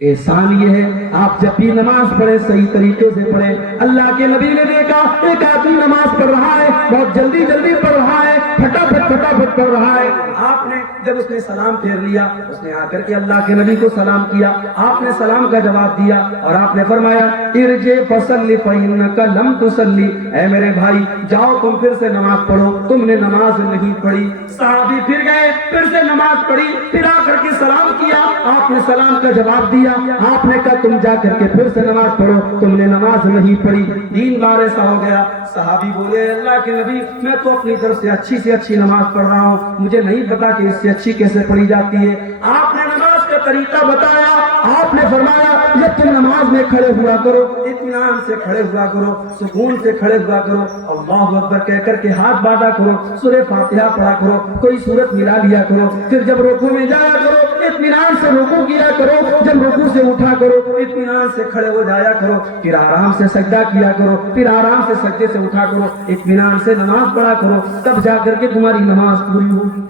احسان یہ ہے آپ جب بھی نماز پڑھیں صحیح طریقے سے پڑھیں. اللہ کے نبی نے دیکھا ایک آدمی نماز پڑھ رہا ہے، بہت جلدی پڑھ رہا ہے، پھٹافٹ پڑھ رہا ہے. آپ نے جب اس نے سلام پھیر لیا، اس نے آ کر کے اللہ کے نبی کو سلام کیا. آپ نے سلام کا جواب دیا اور آپ نے فرمایا ارجع فصلی فإنک لم تصلی، اے میرے بھائی جاؤ تم پھر سے نماز پڑھو، تم نے نماز نہیں پڑھی. صحابی پھر گئے، پھر سے نماز پڑھی، پھر آ کر کے سلام کیا. آپ نے سلام کا جواب دیا. آپ نے کہا تم جا کر کے پھر سے نماز پڑھو، تم نے نماز نہیں پڑھی. 3 بار ایسا ہو گیا. صحابی بولے اللہ کے نبی میں تو اپنی طرف سے اچھی نماز پڑھ رہا ہوں، مجھے نہیں پتا کہ اس سے اچھی کیسے پڑھی جاتی ہے. آپ نے نماز کا طریقہ بتایا. آپ نے فرمایا جب تم نماز میں کھڑے ہوا کرو اطمینان سے کھڑے ہوا کرو, سکون سے کھڑے ہوا کرو, اللہ اکبر کہہ کر کے ہاتھ باندھا کرو, سورہ فاتحہ پڑھا کرو, کوئی سورت ملا لیا کرو. پھر جب رکوع میں جایا کرو اطمینان سے رکوع کیا کرو, جب رکوع سے اٹھا کرو اطمینان سے کھڑے ہو جایا کرو, پھر آرام سے سجدہ کیا کرو, پھر آرام سے سجدے سے اٹھا کرو, اطمینان سے نماز پڑھا کرو, تب جا کر کے تمہاری نماز پوری ہوگی.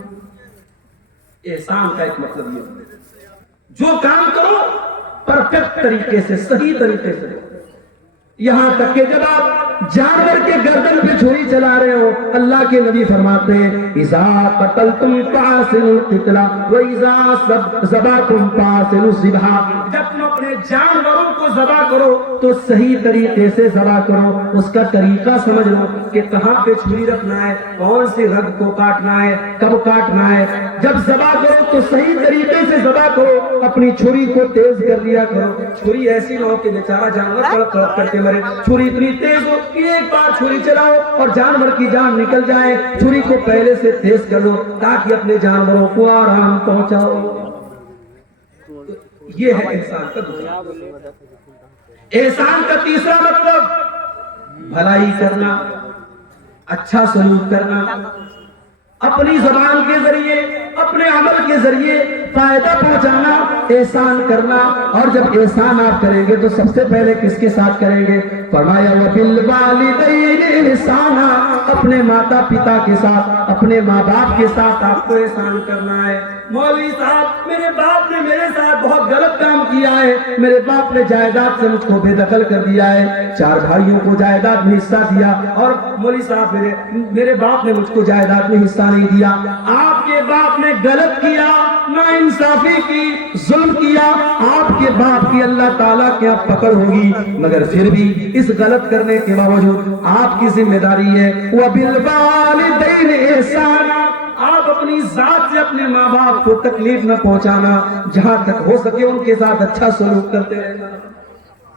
احسان کا ایک مطلب یہ ہے جو کام کرو پرفیکٹ طریقے سے, صحیح طریقے سے. یہاں تک کہ جب آپ جانور کے گردن پہ چھری چلا رہے ہو, اللہ کے نبی فرماتے ہیں اذا قتلتم فاحسنوا القتل واذا ذبحتم فاحسنوا الذبح, جب تم اپنے جانوروں کو ذبح کرو تو صحیح طریقے سے ذبح کرو, اس کا طریقہ سمجھ لو کہ کہاں پہ چھری رکھنا ہے, کون سی رگ کو کاٹنا ہے, کب کاٹنا ہے. جب ذبح کرو تو صحیح طریقے سے ذبح کرو, اپنی چھری کو تیز کر لیا کرو. چھری ایسی نہ ہو کہ بیچارہ جانور تڑپ تڑپ کر کے مرے, چھری اتنی تیز ہو کہ ایک بار چھری چلاؤ اور جانور کی جان نکل جائے. چھری کو پہلے سے تیز کر لو تاکہ اپنے جانوروں کو آرام پہنچاؤ. یہ ہے احسان کا دوسرا. احسان کا تیسرا مطلب بھلائی کرنا, اچھا سلوک کرنا, اپنی زبان کے ذریعے اپنے عمل کے ذریعے فائدہ پہنچانا, احسان کرنا. اور جب احسان آپ کریں گے تو سب سے پہلے کس کے ساتھ کریں گے؟ فرمایا وَبِالْوَالِدَيْنِ احسانا, اپنے ماتا پتا کے ساتھ, اپنے ماں باپ کے ساتھ آپ کو احسان کرنا ہے. مولوی صاحب میرے باپ نے میرے ساتھ بہت غلط کام کیا ہے, میرے باپ نے جائیداد سے مجھ کو بے دخل کر دیا ہے, 4 بھائیوں کو جائیداد میں حصہ دیا اور مولوی صاحب میرے باپ نے مجھ کو جائیداد میں حصہ نہیں دیا. آپ کے باپ نے غلط کیا, ناانصافی کی, ظلم کیا, آپ کے باپ کی اللہ تعالیٰ کے آپ پکڑ ہوگی, مگر پھر بھی اس غلط کرنے کے باوجود آپ کی ذمہ داری ہے وَبِالْوَالِدَيْنِ احسانا, آپ اپنی ذات سے اپنے ماں باپ کو تکلیف نہ پہنچانا, جہاں تک ہو سکے ان کے ساتھ اچھا سلوک کرتے رہنا.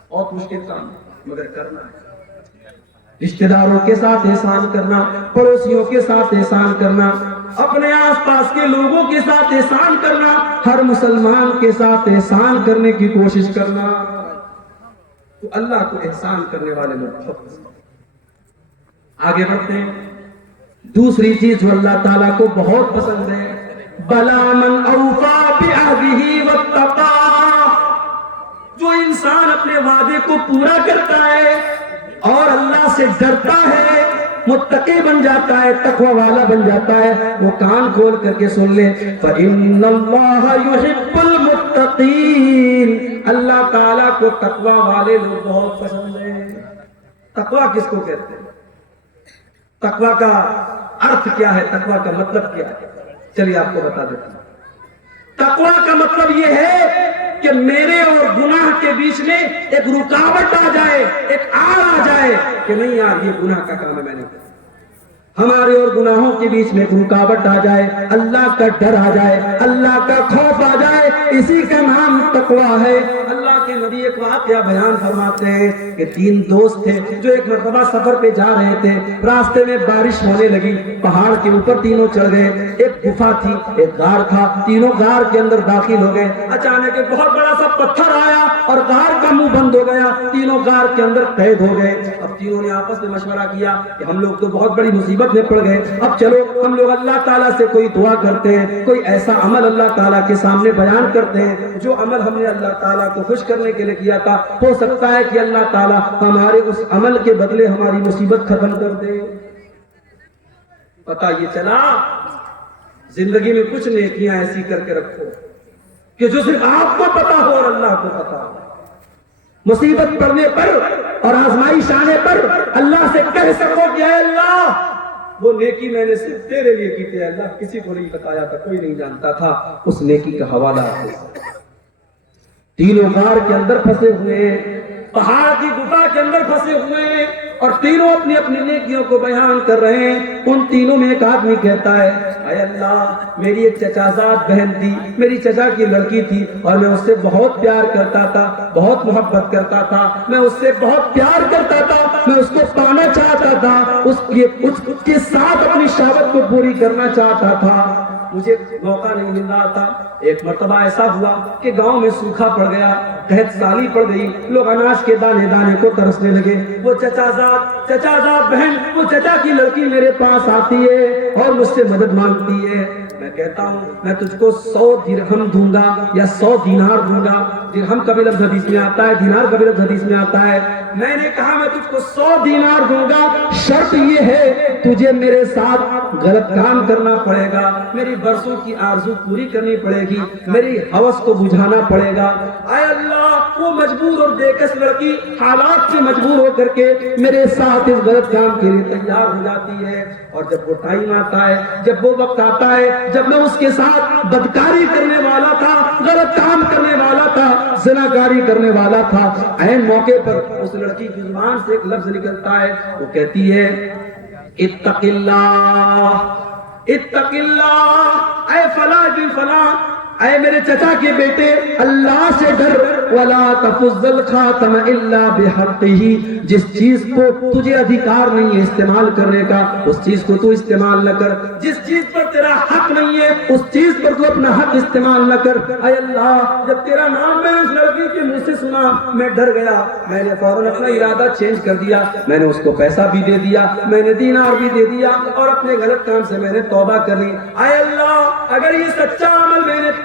اور مشکل کام مگر کرنا ہے. رشتہ داروں کے ساتھ احسان کرنا, پڑوسیوں کے ساتھ احسان کرنا, اپنے آس پاس کے لوگوں کے ساتھ احسان کرنا, ہر مسلمان کے ساتھ احسان کرنے کی کوشش کرنا. تو اللہ کو احسان کرنے والے لوگ بہت پسند. آگے بڑھتے ہیں. دوسری چیز جو اللہ تعالیٰ کو بہت پسند ہے, بَلَا مَنْ أَوْفَى بِعَهْدِهِ وَاتَّقَىٰ, جو انسان اپنے وعدے کو پورا کرتا ہے اور اللہ سے ڈرتا ہے, متقی بن جاتا ہے, تقوی والا بن جاتا ہے. وہ کان کھول کر کے سن لے, فَإِنَّ اللَّهَ يُحِبُّ الْمُتَّقِينَ, اللہ تعالیٰ کو تقوی والے لوگ بہت پسند ہیں. تقوی کس کو کہتے ہیں؟ تقوی کا ارتھ کیا ہے, تقوی کا مطلب کیا ہے؟ چلیے آپ کو بتا دیتا ہوں. تقوی کا مطلب یہ ہے کہ میرے اور گناہ کے بیچ میں ایک رکاوٹ آ جائے, ایک آڑ آ جائے کہ نہیں یار یہ گناہ کا کام ہے, میں نہیں کرتا. ہمارے اور گناہوں کے بیچ میں ایک رکاوٹ آ جائے, اللہ کا ڈر آ جائے, اللہ کا خوف آ جائے, اسی کا نام تقوی ہے. اللہ کے نبی ایک واقعہ بیان فرماتے ہیں کہ 3 دوست تھے جو ایک مرتبہ سفر پہ جا رہے تھے. راستے میں بارش ہونے لگی, پہاڑ کے اوپر تینوں چڑھ گئے. ایک گفا تھی, ایک غار تھا, تینوں غار کے اندر داخل ہو گئے. اچانک ایک بہت بڑا سا پتھر آیا اور غار کا منہ بند ہو گیا. تینوں غار کے اندر قید ہو گئے. اب تینوں نے آپس میں مشورہ کیا کہ ہم لوگ تو بہت بڑی مصیبت میں پڑ گئے, اب چلو ہم لوگ اللہ تعالیٰ سے کوئی دعا کرتے ہیں, کوئی ایسا عمل اللہ تعالیٰ کے سامنے بیان کرتے ہیں جو عمل ہم نے اللہ تعالیٰ کو خوش کرنے کے لیے کیا تھا, ہو سکتا ہے کہ اللہ تعالیٰ ہمارے اس عمل کے بدلے ہماری مصیبت ختم کر دے. پتہ یہ چلا زندگی میں کچھ نیکیاں ایسی کر کے رکھو کہ جو صرف آپ کو پتا ہو اور اللہ کو پتا ہو. مصیبت پڑنے پر اور آزمائش آنے پر اللہ سے کہہ سکو کہ اے اللہ وہ نیکی میں نے صرف تیرے لیے کی تھی, اللہ کسی کو نہیں بتایا تھا, کوئی نہیں جانتا تھا. اس نیکی کا حوالہ ہے. تینوں غار کے اندر پھنسے ہوئے ہیں, پہاڑ کی گفا کے اندر پھنسے ہوئے ہیں اور تینوں اپنی اپنی نیکیوں کو بیان کر رہے ہیں. ان تینوں میں ایک آدمی کہتا ہے اے اللہ میری ایک چچازاد بہن تھی, میری چچا کی لڑکی تھی اور میں اس سے بہت پیار کرتا تھا, بہت محبت کرتا تھا, میں اس سے بہت پیار کرتا تھا, میں اس کو پانا چاہتا تھا, اس کے ساتھ اپنی شہوت کو پوری کرنا چاہتا تھا. مجھے موقع نہیں مل رہا تھا. ایک مرتبہ ایسا ہوا کہ گاؤں میں سوکھا پڑ گیا, قحط سالی پڑ گئی, لوگ اناج کے دانے دانے کو ترسنے لگے. وہ چچا زاد بہن, وہ چچا کی لڑکی میرے پاس آتی ہے اور مجھ سے مدد مانگتی ہے. میں کہتا ہوں میں تجھ کو 100 درہم دوں گا یا 100 دینار دوں گا. درہم کا بھی لفظ حدیث میں آتا ہے, دینار کا بھی لفظ حدیث میں آتا ہے. میں نے کہا میں تجھ کو 100 دینار دوں گا, شرط یہ ہے تجھے میرے ساتھ غلط کام کرنا پڑے گا, میری برسوں کی آرزو پوری کرنی پڑے گی, میری ہوس کو بجھانا پڑے گا. اے اللہ, وہ مجبور اور بےکس لڑکی حالات سے مجبور ہو کر کے میرے ساتھ اس غلط کام کے لیے تیار ہو جاتی ہے. اور جب وہ ٹائم آتا ہے, جب وہ وقت آتا ہے جب میں اس کے ساتھ بدکاری کرنے والا تھا, غلط کام کرنے والا تھا, زناکاری کرنے والا تھا, عین موقع پر اس لڑکی کی زبان سے ایک لفظ نکلتا ہے, وہ کہتی ہے اتق اللہ, اتق اللہ, اے فلاں بن فلاں, اے میرے چچا کے بیٹے, اللہ سے ڈر. ولا تفض الخاتم الا بحقہ, جس چیز کو تجھے ادھیکار نہیں ہے استعمال کرنے کا اس چیز کو تو استعمال نہ کر, جس چیز پر تیرا حق نہیں ہے اس چیز پر تو اپنا حق استعمال نہ کر. اے اللہ, جب تیرا نام میں اس لڑکی کے منہ سے سنا میں ڈر گیا, میں نے فوراً اپنا ارادہ چینج کر دیا, میں نے اس کو پیسہ بھی دے دیا, میں نے دینار بھی دے دیا اور اپنے غلط کام سے میں نے توبہ کر لی. اے اللہ, اگر یہ سچا عمل میں نے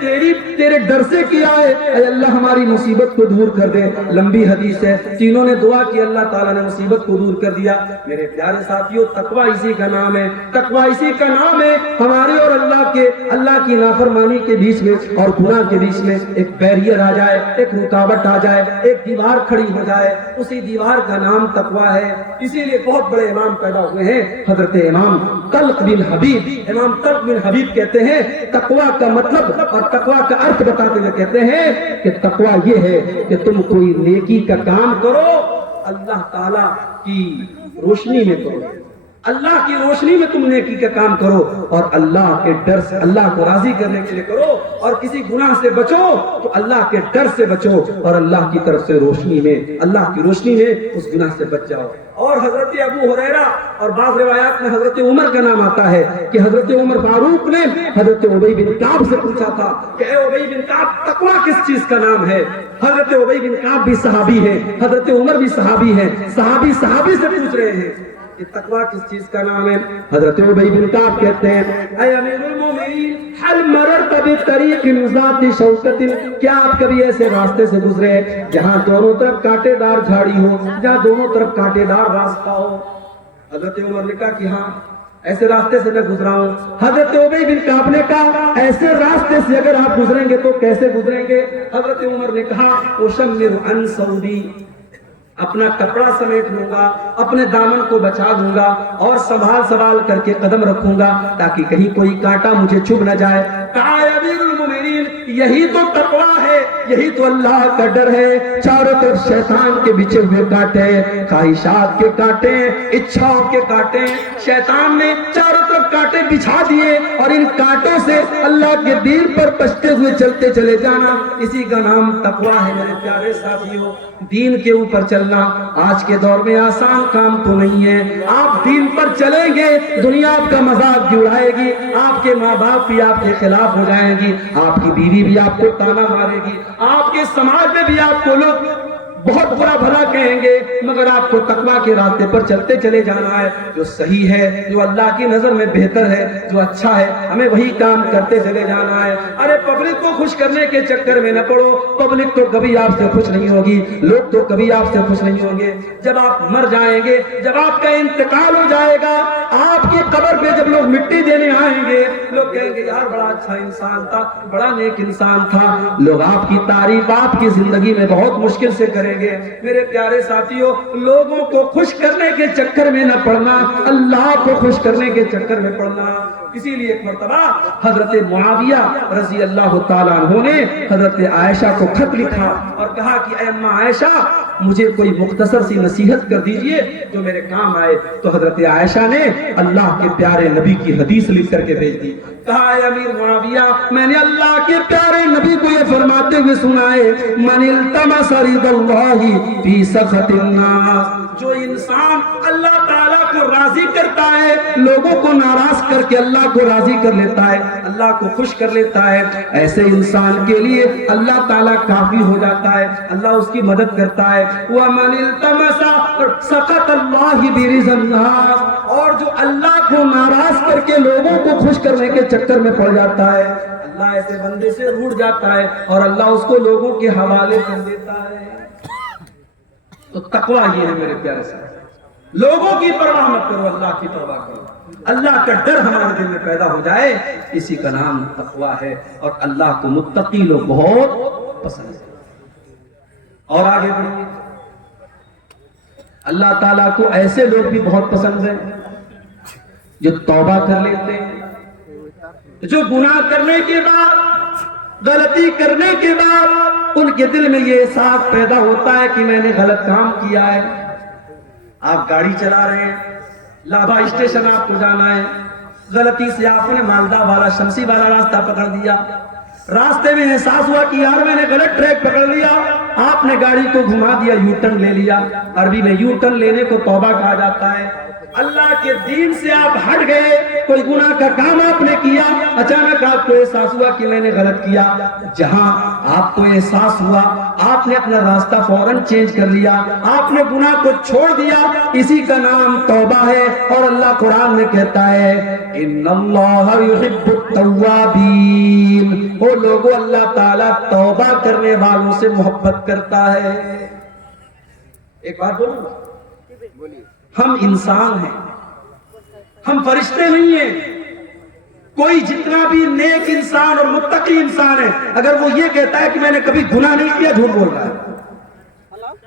تیرے ڈر سے کیا ہے, اے اللہ ہماری مصیبت کو دور کر دے. لمبی حدیث ہے, تینوں نے دعا کی, اللہ تعالیٰ نے مصیبت کو دور کر دیا. میرے پیارے ساتھیوں, تقویٰ اسی کا نام ہے, تقویٰ اسی کا نام ہے. ہمارے اور اللہ کی نافرمانی کے بیچ میں اور گناہ کے بیچ میں ایک بیریئر آ جائے, ایک رکاوٹ آ جائے, ایک دیوار کھڑی ہو جائے, اسی دیوار کا نام تقویٰ ہے. اسی لیے بہت بڑے امام پیدا ہوئے ہیں, حضرت امام طلق بن حبیب. امام طلق بن حبیب کہتے ہیں تقویٰ کا مطلب اور تقویٰ کا ارتھ بتاتے ہوئے کہتے ہیں کہ تقویٰ یہ ہے کہ تم کوئی نیکی کا کام کرو, اللہ تعالیٰ کی روشنی میں کرو, اللہ کی روشنی میں تم نیکی کا کام کرو, اور اللہ کے ڈر سے, اللہ کو راضی کرنے کے لیے کرو, اور کسی گناہ سے بچو تو اللہ کے ڈر سے بچو, اور اللہ کی طرف سے روشنی میں, اللہ کی روشنی میں اس گناہ سے بچ جاؤ. اور حضرت ابو ہریرہ اور بعض روایات میں حضرت عمر کا نام آتا ہے کہ حضرت عمر فاروق نے حضرت ابی بن کعب سے پوچھا تھا کہ اے ابی بن کعب, تقویٰ کس چیز کا نام ہے؟ حضرت ابی بن کعب بھی صحابی ہے, حضرت عمر بھی صحابی ہے, صحابی سے پوچھ رہے ہیں کہ تقویٰ کس چیز کا نام ہے. حضرت ابی بن کعب کہتے ہیں اے امیر المومنین, هل مررت بطریق ذات شوکۃ, کیا آپ کبھی ایسے راستے سے گزرے جہاں دونوں طرف کانٹے دار جھاڑی ہو, جہاں دونوں طرف کانٹے دار راستہ ہو؟ حضرت عمر نے کہا کہ ہاں, ایسے راستے سے میں گزرا ہوں. حضرت ابی بن کعب نے کہا ایسے راستے سے اگر آپ گزریں گے تو کیسے گزریں گے؟ حضرت عمر نے کہا اشمر عن ثوبی, اپنا کپڑا سمیٹ لوں گا, اپنے دامن کو بچا دوں گا اور سنبھال کر کے قدم رکھوں گا تاکہ کہیں کوئی کانٹا مجھے چبھ نہ جائے. کہا امیر المومنین, یہی تو تقویٰ ہے, یہی تو اللہ کا ڈر ہے. چاروں طرف شیطان کے بچھے ہوئے کانٹے, خواہشات کے کانٹے, اچھاؤں کے کانٹے, شیطان نے چاروں طرف کانٹے بچھا دیے, اور ان کانٹوں سے اللہ کے دین پر پچتے ہوئے چلتے چلے جانا, اسی کا نام تقویٰ ہے. میرے پیارے ساتھیوں, دین کے اوپر چلنا آج کے دور میں آسان کام تو نہیں ہے. آپ دین پر چلیں گے, دنیا آپ کا مذاق بھی اڑائے گی, آپ کے ماں باپ بھی آپ کے خلاف ہو جائیں گی, آپ کی بیوی بھی آپ کو تانا مارے گی, آپ کے سماج میں بھی آپ کو لوگ بہت برا بھلا کہیں گے, مگر آپ کو تقویٰ کے راستے پر چلتے چلے جانا ہے. جو صحیح ہے, جو اللہ کی نظر میں بہتر ہے, جو اچھا ہے, ہمیں وہی کام کرتے چلے جانا ہے. ارے پبلک کو خوش کرنے کے چکر میں نہ پڑو, پبلک تو کبھی آپ سے خوش نہیں ہوگی, لوگ تو کبھی آپ سے خوش نہیں ہوں گے. جب آپ مر جائیں گے, جب آپ کا انتقال ہو جائے گا, آپ کی قبر پہ جب لوگ مٹی دینے آئیں گے, لوگ کہیں گے یار بڑا اچھا انسان تھا, بڑا نیک انسان تھا. لوگ آپ کی تعریف آپ کی زندگی میں بہت مشکل سے کریں گے. میرے پیارے ساتھیوں, لوگوں کو خوش کرنے کے چکر میں نہ پڑنا, اللہ کو خوش کرنے کے چکر میں پڑنا. اسی لیے ایک مرتبہ حضرت معاویہ رضی اللہ تعالیٰ عنہ نے حضرت عائشہ کو خط لکھا اور کہا کہ اے اماں عائشہ, مجھے کوئی مختصر سی نصیحت کر دیجئے جو میرے کام آئے. تو حضرت عائشہ نے اللہ کے پیارے نبی کی حدیث لکھ کر کے بھیج دی. کہا اے امیر معاویہ, میں نے اللہ کے پیارے نبی کو یہ فرماتے ہوئے سنا ہے, من التمس رضا اللہ فی سخط الناس, جو انسان اللہ تعالیٰ کو راضی کرتا لیتا ہے, لوگوں کو ناراض کر کے اللہ کو راضی کر لیتا ہے, اللہ کو خوش کر لیتا ہے, ایسے انسان کے لیے اللہ تعالیٰ کافی ہو جاتا ہے, اللہ اس کی مدد کرتا ہے. وَمَنِ الْتَمَسَ سَخَطَ اللَّهِ بِرِضَى النَّاسِ, اور جو اللہ کو ناراض کر کے لوگوں کو خوش کرنے کے چکر میں پڑ جاتا ہے, اللہ ایسے بندے سے روٹھ جاتا ہے اور اللہ اس کو لوگوں کے حوالے کر دیتا ہے. تو تقویٰ یہ ہے میرے پیارے صاحب, لوگوں کی پرواہ مت کرو, اللہ کی پرواہ کرو. اللہ کا ڈر ہمارے دل میں پیدا ہو جائے, اسی کا نام تقویٰ ہے, اور اللہ کو متقی لوگ بہت پسند ہے. اور آگے بڑھیے, اللہ تعالیٰ کو ایسے لوگ بھی بہت پسند ہیں جو توبہ کر لیتے ہیں, جو گناہ کرنے کے بعد, غلطی کرنے کے بعد ان کے دل میں یہ احساس پیدا ہوتا ہے کہ میں نے غلط کام کیا ہے. آپ گاڑی چلا رہے ہیں, لابا اسٹیشن آپ کو جانا ہے, غلطی سے آپ نے مالدہ والا شمسی والا راستہ پکڑ دیا, راستے میں احساس ہوا کہ یار میں نے غلط ٹریک پکڑ لیا, آپ نے گاڑی کو گھما دیا, یو ٹرن لے لیا. عربی میں یو ٹرن لینے کو توبہ کہا جاتا ہے. اللہ کے دین سے آپ ہٹ گئے, کوئی گناہ کا کام آپ نے کیا, اچانک آپ کو احساس ہوا کہ میں نے غلط کیا. جہاں آپ کو احساس ہوا آپ نے اپنا راستہ فوراً چینج کر لیا, آپ نے گناہ کو چھوڑ دیا, اسی کا نام توبہ ہے. اور اللہ قرآن میں کہتا ہے ان اللہ یحب التوابین, وہ لوگوں اللہ تعالیٰ توبہ کرنے والوں سے محبت کرتا ہے. ایک بات بولوں, ہم انسان ہیں, ہم فرشتے نہیں ہیں. کوئی جتنا بھی نیک انسان اور متقی انسان ہے, اگر وہ یہ کہتا ہے کہ میں نے کبھی گناہ نہیں کیا, جھوٹ بول رہا ہے.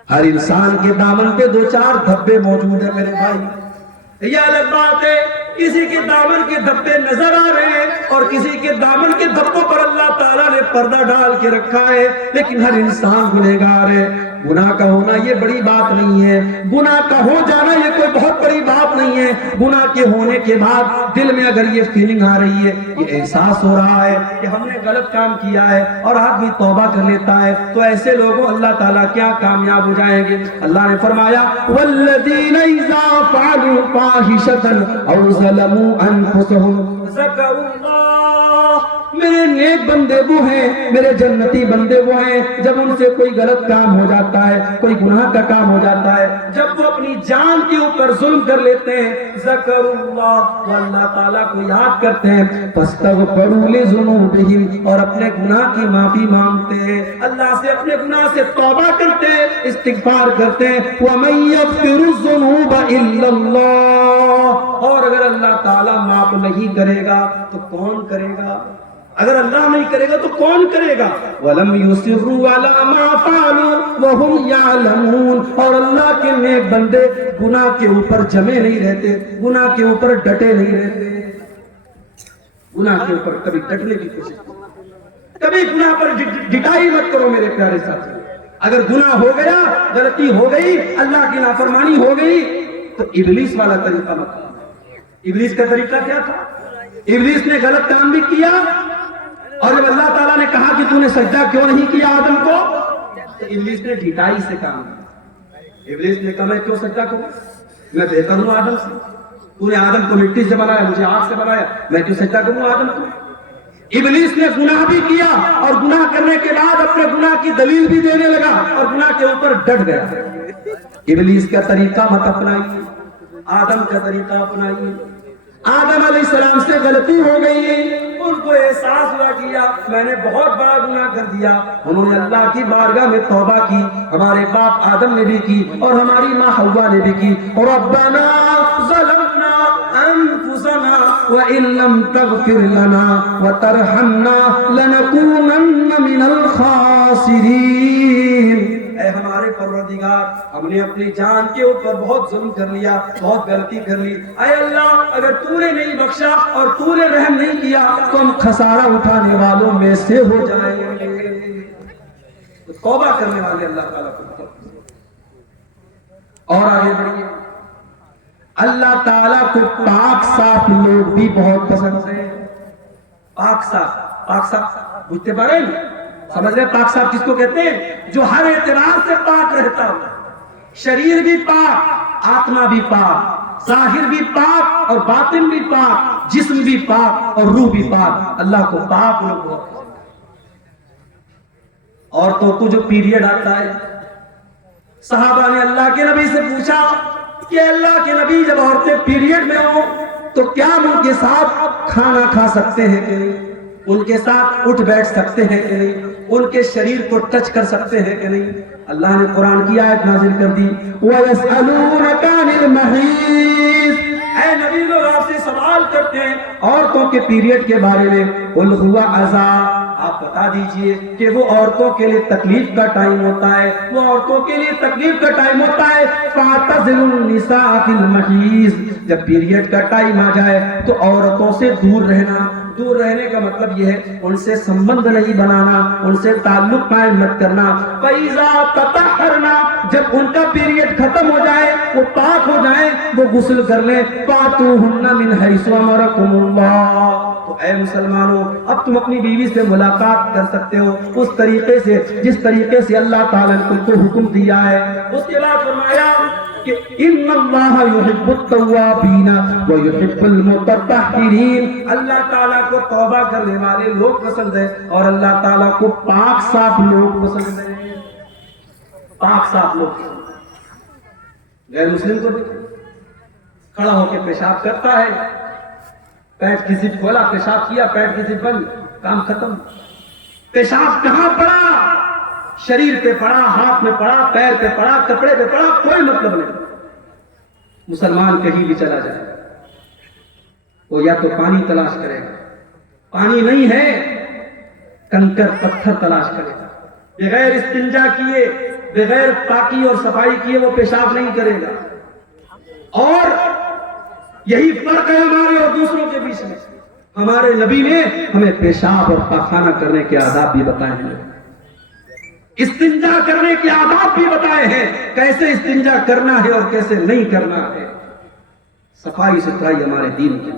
ہر انسان کے دامن پہ دو چار دھبے موجود ہیں میرے بھائی. یہ الگ بات ہے, کسی کے دامن کے دھبے نظر آ رہے ہیں اور کسی کے دامن کے دھبوں پر اللہ تعالیٰ نے پردہ ڈال کے رکھا ہے, لیکن ہر انسان گنہگار ہے. گناہ کا ہونا یہ بڑی بات نہیں ہے, گناہ کا ہو جانا یہ کوئی بہت بڑی بات نہیں ہے. گناہ کے ہونے کے بعد دل میں اگر یہ فیلنگ آ رہی ہے, یہ احساس ہو رہا ہے کہ ہم نے غلط کام کیا ہے, اور آدمی توبہ کر لیتا ہے, تو ایسے لوگوں اللہ تعالیٰ کیا کامیاب ہو جائیں گے. اللہ نے فرمایا والذین اذا فعلوا فاحشة او ظلموا انفسهم ذکروا اللہ, میرے نیک بندے وہ ہیں, میرے جنتی بندے وہ ہیں, جب ان سے کوئی غلط کام ہو جاتا ہے, کوئی گناہ کا کام ہو جاتا ہے, جب وہ اپنی جان کے اوپر ظلم کر لیتے ہیں, ذکروا اللہ, وہ اللہ تعالیٰ کو یاد کرتے ہیں, فاستغفروا لذنوبہم, اور اپنے گناہ کی معافی مانگتے ہیں, اللہ سے اپنے گناہ سے توبہ کرتے ہیں, استغفار کرتے ہیں. وَمَن يَغْفِرُ الذُّنُوبَ إِلَّا اللَّهُ, اور اگر اللہ تعالیٰ معاف نہیں کرے گا تو کون کرے گا؟ اگر اللہ نہیں کرے گا تو کون کرے گا؟ وَلَمْ يُصِرُّوا عَلَىٰ مَا فَعَلُوا وَهُمْ يَعْلَمُونَ, اور اللہ کے نیک بندے گناہ کے اوپر جمے نہیں رہتے, گناہ کے اوپر ڈٹے نہیں رہتے. گناہ کے اوپر کبھی ڈٹنے کی کوشش کرو, کبھی گناہ پر ڈٹائی مت کرو میرے پیارے ساتھی. اگر گناہ ہو گیا, غلطی ہو گئی, اللہ کی نافرمانی ہو گئی, تو ابلیس والا طریقہ مت کرو. ابلیس کا طریقہ کیا تھا؟ ابلیس نے غلط کام بھی کیا, اور جب اللہ تعالیٰ نے کہا کہ تو نے سجدہ کیوں نہیں کیا آدم کو, تو ابلیس نے ڈھٹائی سے کام کیا. ابلیس نے کہا میں کیوں سجدہ کروں, میں بہتر ہوں آدم سے, تو نے آدم کو مٹی سے بنایا, مجھے آگ سے بنایا, میں کیوں سجدہ کروں آدم کو. ابلیس نے گناہ بھی کیا, اور گناہ کرنے کے بعد اپنے گناہ کی دلیل بھی دینے لگا, اور گناہ کے اوپر ڈٹ گیا. ابلیس کا طریقہ مت اپنائیے, آدم کا طریقہ اپنائیے. آدم علیہ السلام سے غلطی ہو گئی, ان کو احساس ہوا کیا میں نے بہت بڑا گناہ کر دیا. انہوں نے اللہ کی بارگاہ میں توبہ کی, ہمارے باپ آدم نے بھی کی, اور ہماری ماں حوا نے بھی کی. ربنا ظلمنا انفسنا وان لم تغفر لنا وترحمنا لنكونن من الخاسرین. اے ہمارے پروردگار, ہم نے اپنی جان کے اوپر بہت ظلم کر لیا, بہت غلطی کر لی. اے اللہ, اگر تو نے نہیں بخشا اور تو نے رحم نہیں کیا تو ہم خسارہ اٹھانے والوں میں سے ہو جائیں گے. توبہ کرنے والے اللہ تعالیٰ کو. اور آگے بڑھیے, اللہ تعالیٰ کو پاک صاف لوگ بھی بہت پسند ہیں. پاک صاف, پاک صاف بجھتے پارے سمجھ رہے, پاک صاف کس کو کہتے ہیں؟ جو ہر اعتبار سے پاک رہتا ہو, شریر بھی پاک, آتما بھی پاک, ظاہر بھی پاک اور باطن بھی پاک، جسم بھی پاک اور روح بھی پاک. اللہ کو پاک لوگ بہت پسند. عورتوں کو جو پیریڈ آتا ہے، صحابہ نے اللہ کے نبی سے پوچھا کہ اللہ کے نبی جب عورتیں پیریڈ میں ہوں تو کیا ہم ان کے ساتھ کھانا کھا سکتے ہیں کہ نہیں، ان کے ساتھ اٹھ بیٹھ سکتے ہیں کہ نہیں، ان کے شریر کو ٹچ کر سکتے ہیں کہ نہیں؟ اللہ نے قرآن کی آیت نازل کر دی وَيَسْأَلُونَكَ عَنِ الْمَحِيضِ، اے نبی لوگ آپ سے سوال کرتے ہیں عورتوں کے پیریڈ کے بارے میں. قُلْ هُوَ عَذَا، آپ بتا دیجئے کہ وہ عورتوں کے لیے تکلیف کا ٹائم ہوتا ہے، وہ عورتوں کے لیے تکلیف کا ٹائم ہوتا ہے. فَاعْتَزِلُوا النِّسَاءَ فِي الْمَحِيضِ، جب پیریڈ کا ٹائم آ جائے تو عورتوں سے دور رہنا. دور رہنے کا مطلب یہ ہے ان سے سمبند نہیں بنانا، ان سے تعلق قائم مت کرنا. فَإِذَا تَطَهَّرْنَا، جب ان کا پیریڈ ختم ہو جائے، وہ پاک ہو جائیں، وہ غسل کر لیں. فَأْتُوهُنَّ مِنْ حَيْثُ أَمَرَكُمُ اللَّهُ، تو اے مسلمانوں اب تم اپنی بیوی سے ملاقات کر سکتے ہو اس طریقے سے جس طریقے سے اللہ تعالیٰ نے تم کو حکم دیا ہے. اس کے بعد فرمایا کہ ان اللہ یحب التوابین ویحب المتطہرین، اللہ تعالیٰ کو توبہ کرنے والے لوگ پسند ہیں اور اللہ تعالیٰ کو پاک صاف لوگ پسند ہیں. پاک صاف لوگ. غیر مسلم کو دیکھیں کھڑا ہو کے پیشاب کرتا ہے، پیٹ کی زپ کھولا، پیشاب کیا، پیٹ کی زپ بند، کام ختم. پیشاب کہاں پڑا؟ شریر پہ پڑا، ہاتھ میں پڑا، پیر پہ پڑا، کپڑے پہ پڑا، کوئی مطلب نہیں. مسلمان کہیں بھی چلا جائے وہ یا تو پانی تلاش کرے گا، پانی نہیں ہے کنکر پتھر تلاش کرے گا. بغیر استنجا کیے، بغیر پاکی اور صفائی کیے وہ پیشاب نہیں کرے گا. اور یہی فرق ہے ہمارے اور دوسروں کے بیچ میں. ہمارے نبی نے ہمیں پیشاب اور پاخانہ کرنے کے آداب بھی بتائے ہیں، استنجا کرنے کے آداب بھی بتائے ہیں، کیسے استنجا کرنا ہے اور کیسے نہیں کرنا ہے. صفائی ستھرائی ہمارے دین کی.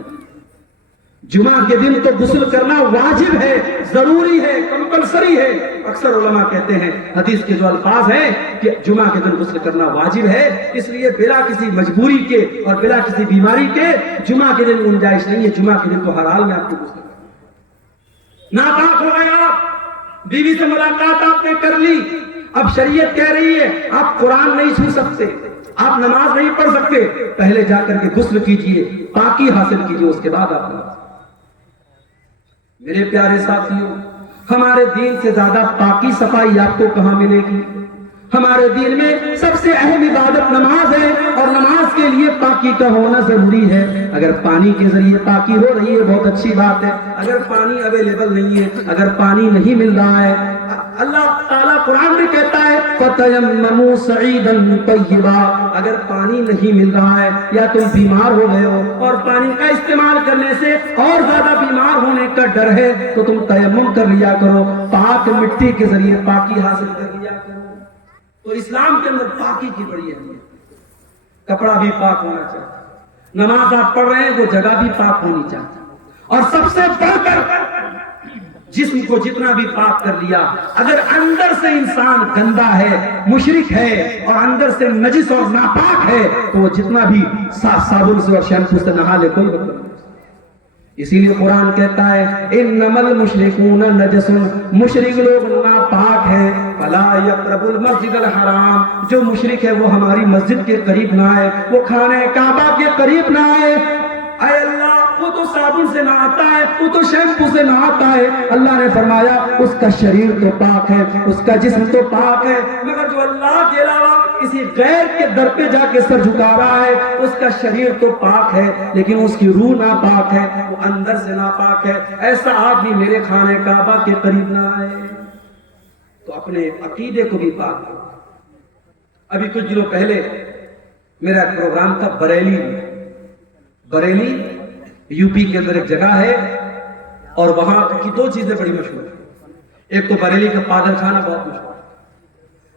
جمعہ کے دن تو غسل کرنا واجب ہے، ضروری ہے، کمپلسری ہے. اکثر علماء کہتے ہیں حدیث کے جو الفاظ ہیں کہ جمعہ کے دن غسل کرنا واجب ہے، اس لیے بلا کسی مجبوری کے اور بلا کسی بیماری کے جمعہ کے دن گنجائش نہیں ہے. جمعہ کے دن تو ہر حال میں آپ کو غسل کرنا. ناپاک ہو گئے آپ، بیوی سے ملاقات آپ نے کر لی، اب شریعت کہہ رہی ہے آپ قرآن نہیں چھو سکتے، آپ نماز نہیں پڑھ سکتے، پہلے جا کر کے غسل کیجئے، پاکی حاصل کیجئے، اس کے بعد آپ نماز. میرے پیارے ساتھیوں، ہمارے دین سے زیادہ پاکی صفائی آپ کو کہاں ملے گی؟ ہمارے دین میں سب سے اہم عبادت نماز ہے اور نماز کے لیے پاکی کا ہونا ضروری ہے. اگر پانی کے ذریعے پاکی ہو رہی ہے بہت اچھی بات ہے. اگر پانی اویلیبل نہیں ہے، اگر پانی نہیں مل رہا ہے، اللہ تعالیٰ قرآن میں کہتا ہے فَتَيَمَّمُوا صَعِيدًا طَيِّبًا، اگر پانی نہیں مل رہا ہے یا تم بیمار ہو گئے ہو اور پانی کا استعمال کرنے سے اور زیادہ بیمار ہونے کا ڈر ہے تو تم تیمم کر لیا کرو، پاک مٹی کے ذریعے پاکی حاصل کر لیا کرو. تو اسلام کے اندر پاکی کی بڑی اہمیت. کپڑا بھی پاک ہونا چاہیے، نماز آپ پڑھ رہے ہیں وہ جگہ بھی پاک ہونی چاہیے، اور سب سے بڑھ کر جسم کو جتنا بھی پاک کر لیا، اگر اندر سے انسان گندا ہے، مشرک ہے اور اندر سے نجس اور ناپاک ہے تو وہ جتنا بھی صابن سے اور شیمپو سے نہا لے کوئی مطلب نہیں. اسی لیے قرآن کہتا ہے انما المشرکون نجس، مشرک لوگ ناپاک ہیں. فلا یقربوا المسجد الحرام، جو مشرک ہے وہ ہماری مسجد کے قریب نہ آئے، وہ خانہ کعبہ کے قریب نہ آئے. اے اللہ، وہ تو صابن سے نہاتا ہے، وہ تو شیمپو سے نہاتا ہے. اللہ نے فرمایا اس کا شریر تو پاک ہے، اس کا جسم تو پاک ہے، مگر جو اللہ کے علاوہ کسی غیر کے در پہ جا کے سر جھکا رہا ہے اس کا شریر تو پاک ہے لیکن اس کی روح ناپاک ہے، وہ اندر سے ناپاک ہے. ایسا آدمی میرے خانہ کعبہ کے قریب نہ آئے. تو اپنے عقیدے کو بھی پاک کرو. ابھی کچھ دنوں پہلے میرا ایک پروگرام تھا بریلی یو پی کے اندر ایک جگہ ہے اور وہاں کی دو چیزیں بڑی مشہور ہیں. ایک تو بریلی کا پاگل خانہ بہت مشہور ہے،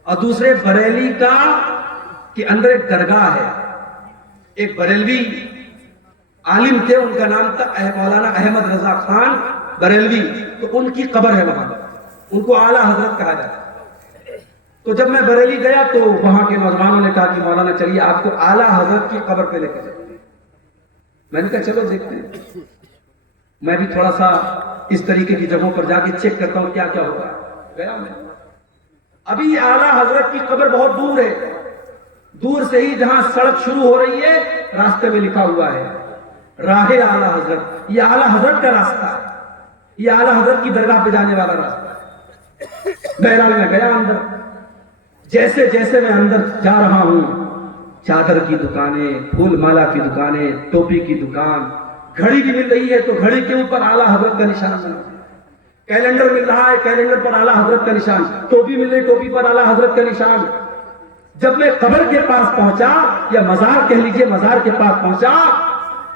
اور دوسرے بریلی کا کے اندر ایک درگاہ ہے. ایک بریلوی عالم تھے، ان کا نام تھا مولانا احمد رضا خان بریلوی، تو ان کی قبر ہے وہاں، ان کو اعلیٰ حضرت کہا جاتا ہے. تو جب میں بریلی گیا تو وہاں کے نوجوانوں نے کہا کہ مولانا چلیے آپ کو اعلیٰ حضرت کی قبر پہ لے کے جائیں. میں نے کہا چلو دیکھتے ہیں، میں بھی تھوڑا سا اس طریقے کی جگہوں پر جا کے چیک کرتا ہوں کیا کیا ہوگا. گیا میں. ابھی اعلیٰ حضرت کی قبر بہت دور ہے، دور سے ہی جہاں سڑک شروع ہو رہی ہے راستے میں لکھا ہوا ہے راہ اعلیٰ حضرت. یہ اعلیٰ حضرت کا راستہ ہے، یہ اعلیٰ حضرت کی درگاہ پہ جانے والا راستہ ہے. بہرحال میں گیا اندر. جیسے جیسے میں اندر جا رہا ہوں، چادر کی دکانیں، پھول مالا کی دکانیں، ٹوپی کی دکان، گھڑی بھی مل رہی ہے تو گھڑی کے اوپر اعلیٰ حضرت کا نشان بنا، کیلنڈر مل رہا ہے، کیلنڈر پر اعلیٰ حضرت کا نشان، ٹوپی مل رہی، ٹوپی پر اعلیٰ حضرت کا نشان. جب میں قبر کے پاس پہنچا، یا مزار کہہ لیجئے، مزار کے پاس پہنچا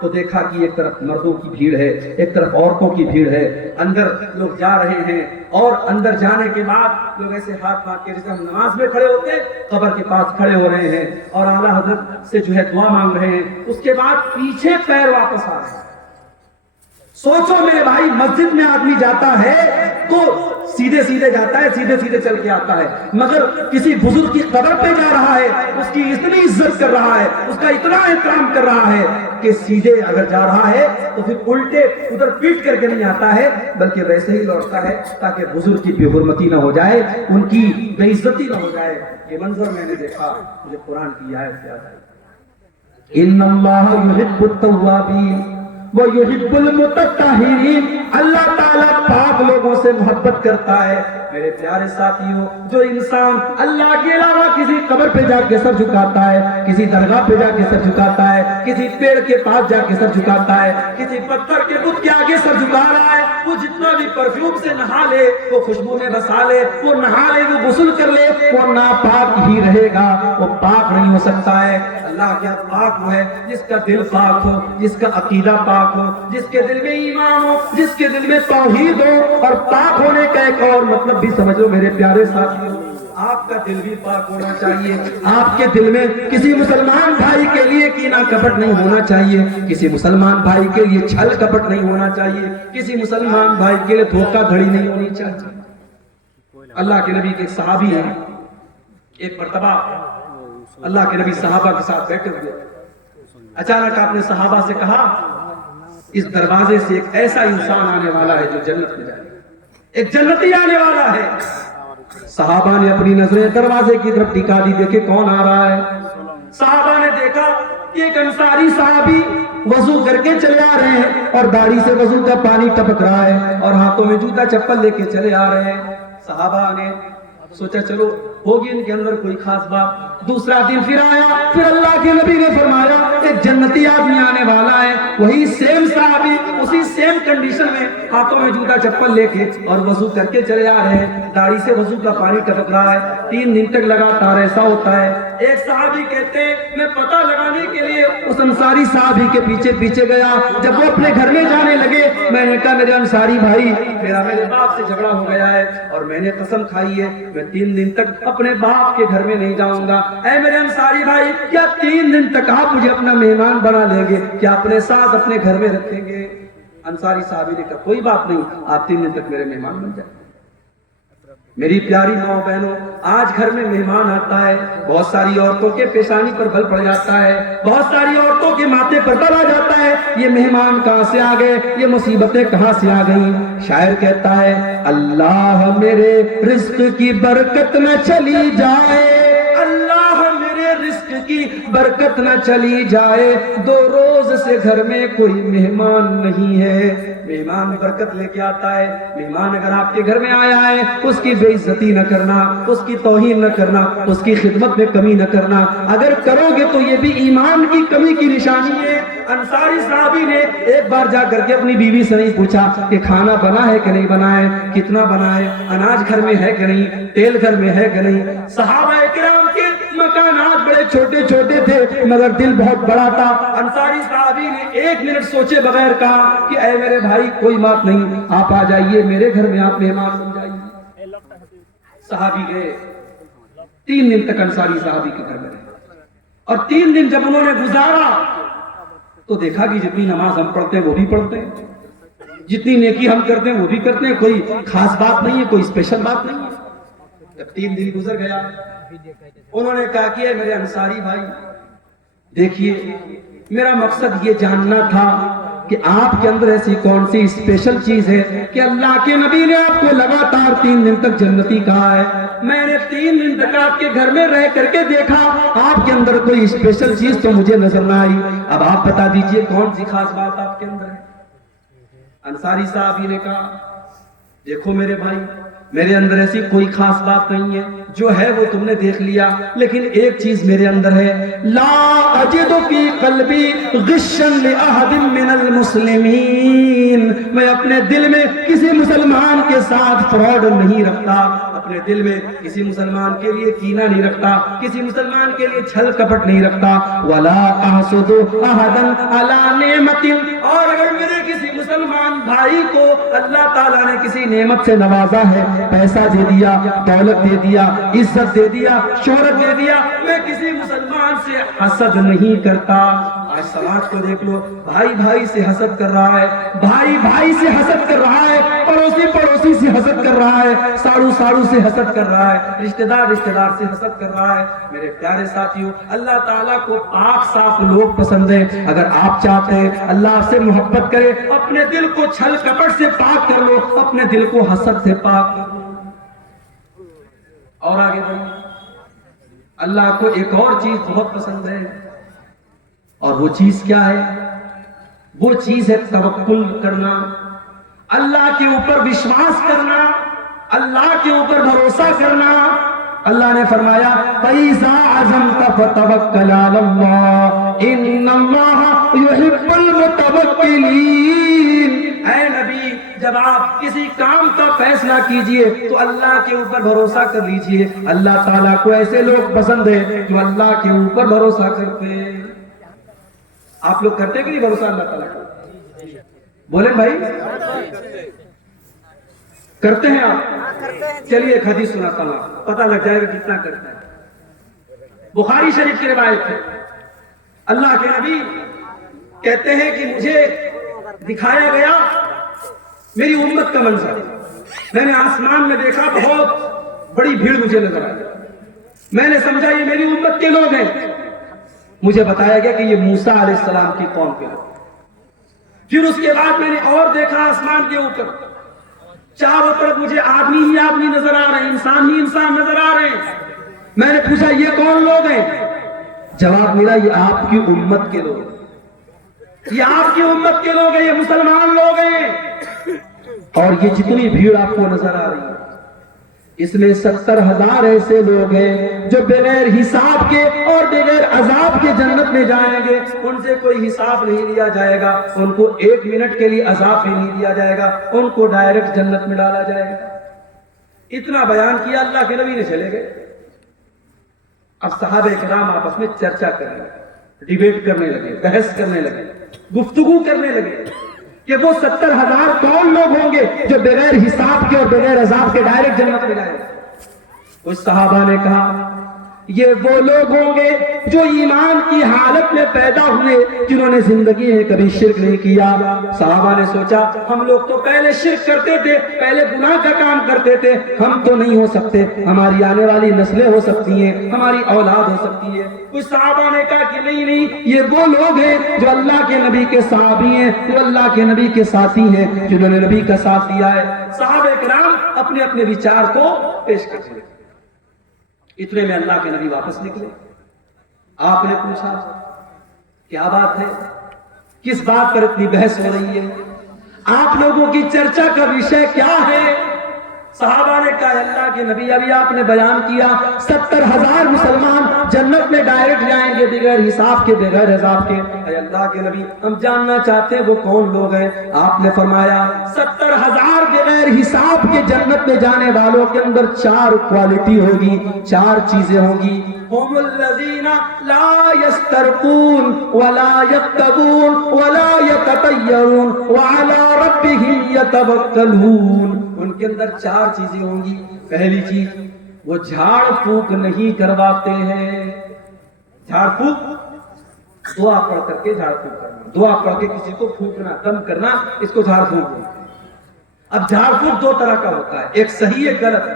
تو دیکھا کہ ایک طرف مردوں کی بھیڑ ہے، ایک طرف عورتوں کی بھیڑ ہے. اندر لوگ جا رہے ہیں، اور اندر جانے کے بعد لوگ ایسے ہاتھ مار کے جیسے ہم نماز میں کھڑے ہوتے قبر کے پاس کھڑے ہو رہے ہیں اور اعلیٰ حضرت سے جو ہے دعا مانگ رہے ہیں. اس کے بعد پیچھے پیر واپس آ رہے ہیں. سوچو میرے بھائی، مسجد میں آدمی جاتا ہے تو سیدھے سیدھے جاتا ہے، سیدھے سیدھے چل کے آتا ہے، مگر کسی بزرگ کی قبر پہ جا رہا ہے، اس کی اتنی عزت کر رہا ہے، اس کا اتنا احترام کر رہا ہے کہ سیدھے اگر جا رہا ہے تو پھر الٹے ادھر پیٹ کر کے نہیں آتا ہے، بلکہ ویسے ہی لوٹتا ہے تاکہ بزرگ کی بے حرمتی نہ ہو جائے، ان کی بے عزتی نہ ہو جائے. یہ منظر میں نے دیکھا، مجھے قرآن کی آیت یاد آئی، ان اللہ یحب التوابین وَيُحِبُّ الْمُتَطَّہِرِينَ. اللہ تعالیٰ پاک لوگوں سے محبت کرتا ہے. میرے پیارے ساتھیوں، جو انسان اللہ کے علاوہ کسی قبر پہ جا کے سر جھکاتا ہے، کسی درگاہ پہ جا کے سر جھکاتا ہے، کسی پیڑ کے پاس جا کے سر جھکاتا ہے، کسی پتھر کے بت کے آگے سر جھکا رہا ہے، وہ جتنا بھی پرفیوم سے نہا لے، وہ خوشبو میں بسا لے، وہ نہا لے، وہ غسل کر لے، وہ ناپاک ہی رہے گا، وہ پاک نہیں ہو سکتا ہے. اللہ کیا پاک وہ ہے جس کا دل پاک ہو، جس کا عقیدہ پاک ہو، جس کے دل میں ایمان ہو، جس کے دل میں توحید ہو. اور پاک ہونے کا ایک اور مطلب بھی سمجھ لو میرے پیارے ساتھیوں، آپ کا دل بھی پاک ہونا چاہیے. آپ کے دل میں کسی مسلمان بھائی کے لیے کینہ کپٹ نہیں ہونا چاہیے، کسی مسلمان بھائی کے لیے چھل کپٹ نہیں ہونا چاہیے، کسی مسلمان بھائی کے لیے دھوکہ دھڑی نہیں ہونی چاہیے. اللہ کے نبی کے صحابی ہیں، ایک مرتبہ اللہ کے نبی صحابہ کے ساتھ بیٹھے ہوئے، اچانک آپ نے صحابہ سے کہا اس دروازے سے ایک ایسا انسان آنے والا ہے جو جنت میں جائے، ایک جنتی آنے والا ہے. صحابہ نے اپنی نظریں دروازے کی طرف ٹکا دی، دیکھے کون آ رہا ہے. صحابہ نے دیکھا کہ ایک انصاری صحابی وضو کر کے چلے آ رہے ہیں اور داڑھی سے وضو کا پانی ٹپک رہا ہے اور ہاتھوں میں جوتا چپل لے کے چلے آ رہے ہیں. صحابہ نے سوچا چلو ہوگی ان کے اندر کوئی خاص بات. دوسرا دن پھر آیا، پھر اللہ کے نبی نے فرمایا ایک جنتی آدمی آنے والا ہے. وہی سیم صحابی اسی سیم کنڈیشن میں ہاتھوں میں جوتا چپل لے کے اور وضو کر کے چلے آ رہے ہیں، داڑھی سے وضو کا پانی ٹپک رہا ہے. 3 دن تک لگاتار ایسا ہوتا ہے. ایک صحابی کہتے ہیں میں پتہ لگانے کے لیے اس انصاری صحابی کے پیچھے پیچھے گیا. جب وہ اپنے گھر میں جانے لگے میں نے کہا میرے انصاری بھائی، میرے باپ سے جھگڑا ہو گیا ہے اور میں نے قسم کھائی ہے میں 3 دن تک اپنے باپ کے گھر میں نہیں جاؤں گا. اے میرے انصاری بھائی، کیا 3 دن تک آپ مجھے اپنا مہمان بنا لیں گے، کیا اپنے ساتھ اپنے گھر میں رکھیں گے؟ انصاری صحابی نے کہا کوئی بات نہیں، آپ 3 دن تک میرے مہمان بن جائیں. میری پیاری ماں بہنوں، آج گھر میں مہمان آتا ہے، بہت ساری عورتوں کے پیشانی پر بل پڑ جاتا ہے، بہت ساری عورتوں کے ماتھے پر بل آ جاتا ہے. یہ مہمان کہاں سے آ گئے، یہ مصیبتیں کہاں سے آ گئیں؟ شاعر کہتا ہے اللہ میرے رزق کی برکت نہ چلی جائے، اللہ میرے رزق کی برکت نہ چلی جائے، 2 روز سے گھر میں کوئی مہمان نہیں ہے. مہمان برکت لے کے آتا ہے. مہمان اگر آپ کے گھر میں آیا ہے اس کی بے عزتی نہ کرنا، اس کی توہین نہ کرنا، اس کی خدمت میں کمی نہ کرنا. اگر کرو گے تو یہ بھی ایمان کی کمی کی نشانی ہے. انصاری صحابی نے ایک بار جا کر کے اپنی بیوی سے نہیں پوچھا کہ کھانا بنا ہے کہ نہیں بنا ہے، کتنا بنا ہے، اناج گھر میں ہے کہ نہیں، تیل گھر میں ہے کہ نہیں. صحابہ کرام کے مکانات بڑے چھوٹے چھوٹے تھے مگر دل بہت بڑا تھا. انصاری صحابی نے 1 منٹ سوچے بغیر کہا کہ اے میرے بھائی کوئی بات نہیں، آپ آ جائیے میرے گھر میں، آپ مہمان بن جائیے. صحابی گئے. 3 دن تک انصاری صحابی کے گھر میں رہے اور 3 دن جب انہوں نے گزارا تو دیکھا کہ جتنی نماز ہم پڑھتے ہیں وہ بھی پڑھتے ہیں، جتنی نیکی ہم کرتے ہیں وہ بھی کرتے ہیں، کوئی خاص بات نہیں ہے، کوئی اسپیشل بات نہیں ہے. جب 3 دن گزر گیا انہوں نے کہا کہ میرے انصاری بھائی دیکھیے میرا مقصد یہ جاننا تھا کہ آپ کے اندر ایسی کون سی اسپیشل چیز ہے کہ اللہ کے نبی نے آپ کو لگاتار 3 دن تک جنتی کہا ہے. میں نے 3 دن تک آپ کے گھر میں رہ کر کے دیکھا, آپ کے اندر کوئی اسپیشل چیز تو مجھے نظر نہ آئی. اب آپ بتا دیجئے کون سی خاص بات آپ کے اندر ہے. انصاری صاحب ہی نے کہا دیکھو میرے بھائی, میرے اندر ایسی کوئی خاص بات نہیں ہے, جو ہے وہ تم نے دیکھ لیا, لیکن ایک چیز میرے اندر ہے, لا اجد فی قلبی غشا لأحد من المسلمین, میں اپنے دل میں کسی مسلمان کے ساتھ فراڈ نہیں رکھتا, اپنے دل میں کسی مسلمان کے لیے کینہ نہیں رکھتا, کسی مسلمان کے لیے چھل کپٹ نہیں رکھتا. ولا احسد احدا علی نعمت, اور اگر میرے کسی مسلمان بھائی کو اللہ تعالیٰ نے کسی نعمت سے نوازا ہے, پیسہ دے دیا, دولت دے دیا, عزت دے دیا, شہرت دے دیا, میں کسی مسلمان سے حسد نہیں کرتا. آج سماج کو دیکھ لو, بھائی بھائی سے حسد کر رہا ہے, بھائی بھائی سے حسد کر رہا ہے, پڑوسی پڑوسی سے حسد کر رہا ہے, ساڑو ساڑو سے حسد کر رہا ہے, رشتہ دار سے حسد کر رہا ہے. میرے پیارے ساتھیوں, اللہ تعالیٰ کو پاک صاف لوگ پسند ہیں. اگر آپ چاہتے ہیں اللہ آپ سے محبت کرے, اپنے دل کو چھل کپٹ سے پاک کر لو, اپنے دل کو حسد سے پاک کر لو. اور آگے بڑھیں, اللہ کو ایک اور چیز بہت پسند ہے, اور وہ چیز کیا ہے؟ وہ چیز ہے توکل کرنا, اللہ کے اوپر وشواس کرنا, اللہ کے اوپر بھروسہ کرنا. اللہ نے فرمایا فَإِذَا عَزَمْتَ فَتَوَكَّلْ عَلَى اللَّهِ إِنَّ اللَّهَ يُحِبُّ الْمُتَوَكِّلِينَ. اے نبی, جب آپ کسی کام کا فیصلہ کیجئے تو اللہ کے اوپر بھروسہ کر لیجئے. اللہ تعالیٰ کو ایسے لوگ پسند ہیں جو اللہ کے اوپر بھروسہ کرتے ہیں. آپ لوگ کرتے کہ نہیں بھروسہ اللہ تعالیٰ کو؟ بولیں بھائی, کرتے ہیں آپ؟ چلیے ایک حدیث سناتا ہوں, پتہ لگ جائے گا کتنا کرتا ہے. بخاری شریف کی روایت ہے, اللہ کے نبی کہتے ہیں کہ مجھے دکھایا گیا میری امت کا منظر. میں نے آسمان میں دیکھا, بہت بڑی بھیڑ مجھے نظر آئی. میں نے سمجھا یہ میری امت کے لوگ ہیں. مجھے بتایا گیا کہ یہ موسیٰ علیہ السلام کی قوم کے لوگ. پھر اس کے بعد میں نے اور دیکھا آسمان کے اوپر, چاروں طرف مجھے آدمی ہی آدمی نظر آ رہے ہیں, انسان ہی انسان نظر آ رہے ہیں. میں نے پوچھا یہ کون لوگ ہیں؟ جواب ملا یہ آپ کی امت کے لوگ ہیں, یہ آپ کی امت کے لوگ ہیں, یہ مسلمان لوگ ہیں. اور یہ جتنی بھیڑ آپ کو نظر آ رہی ہے, اس میں 70,000 ایسے لوگ ہیں جو بغیر حساب کے اور بغیر عذاب کے جنت میں جائیں گے. ان سے کوئی حساب نہیں لیا جائے گا, ان کو 1 منٹ کے لیے عذاب بھی نہیں دیا جائے گا, ان کو ڈائریکٹ جنت میں ڈالا جائے گا. اتنا بیان کیا, اللہ کے نبی نے چلے گئے. اب صحابہ کرام آپس میں چرچا کرنے لگے, ڈیبیٹ کرنے لگے, بحث کرنے لگے, گفتگو کرنے لگے کہ وہ 70,000 کون لوگ ہوں گے جو بغیر حساب کے اور بغیر عذاب کے ڈائریکٹ جنت میں جائیں گے. کچھ صحابہ نے کہا یہ وہ لوگ ہوں گے جو ایمان کی حالت میں پیدا ہوئے, جنہوں نے زندگی میں کبھی شرک نہیں کیا. صحابہ نے سوچا ہم لوگ تو پہلے شرک کرتے تھے, پہلے گناہ کا کام کرتے تھے, ہم تو نہیں ہو سکتے, ہماری آنے والی نسلیں ہو سکتی ہیں, ہماری اولاد ہو سکتی ہے. کچھ صحابہ نے کہا کہ نہیں, یہ وہ لوگ ہیں جو اللہ کے نبی کے صحابی ہیں, جو اللہ کے نبی کے ساتھی ہیں, جنہوں نے نبی کا ساتھ دیا ہے. صحابہ کرام اپنے اپنے وچار کو پیش کرتے ہیں. اتنے میں اللہ کے نبی واپس نکلے. آپ نے پوچھا کیا بات ہے, کس بات پر اتنی بحث ہو رہی ہے, آپ لوگوں کی چرچا کا وشے کیا ہے؟ صحابہ نے کہا اللہ کے نبی ابھی آپ نے بیان کیا 70,000 مسلمان جنت میں ڈائریکٹ جائیں گے بغیر حساب کے, بغیر عذاب کے. اے اللہ کے نبی ہم جاننا چاہتے ہیں وہ کون لوگ ہیں. آپ نے فرمایا 70,000 بغیر حساب کے جنت میں جانے والوں کے اندر 4 کوالٹی ہوگی, 4 چیزیں ہوں گی. هم الذين لا يسترقون ولا يكتبون ولا يتطيرون وعلى ربهم يتوكلون. ان کے اندر 4 چیزیں ہوں گی. پہلی چیز, وہ جھاڑ پھونک نہیں کرواتے ہیں. جھاڑ پھونک دعا پڑھ کر کے جھاڑ پھونک کرنا, دعا پڑھ کے کسی کو پھونکنا, دم کرنا, اس کو جھاڑ پھونک کرنا. اب جھاڑ پھونک 2 طرح کا ہوتا ہے, ایک صحیح ایک غلط.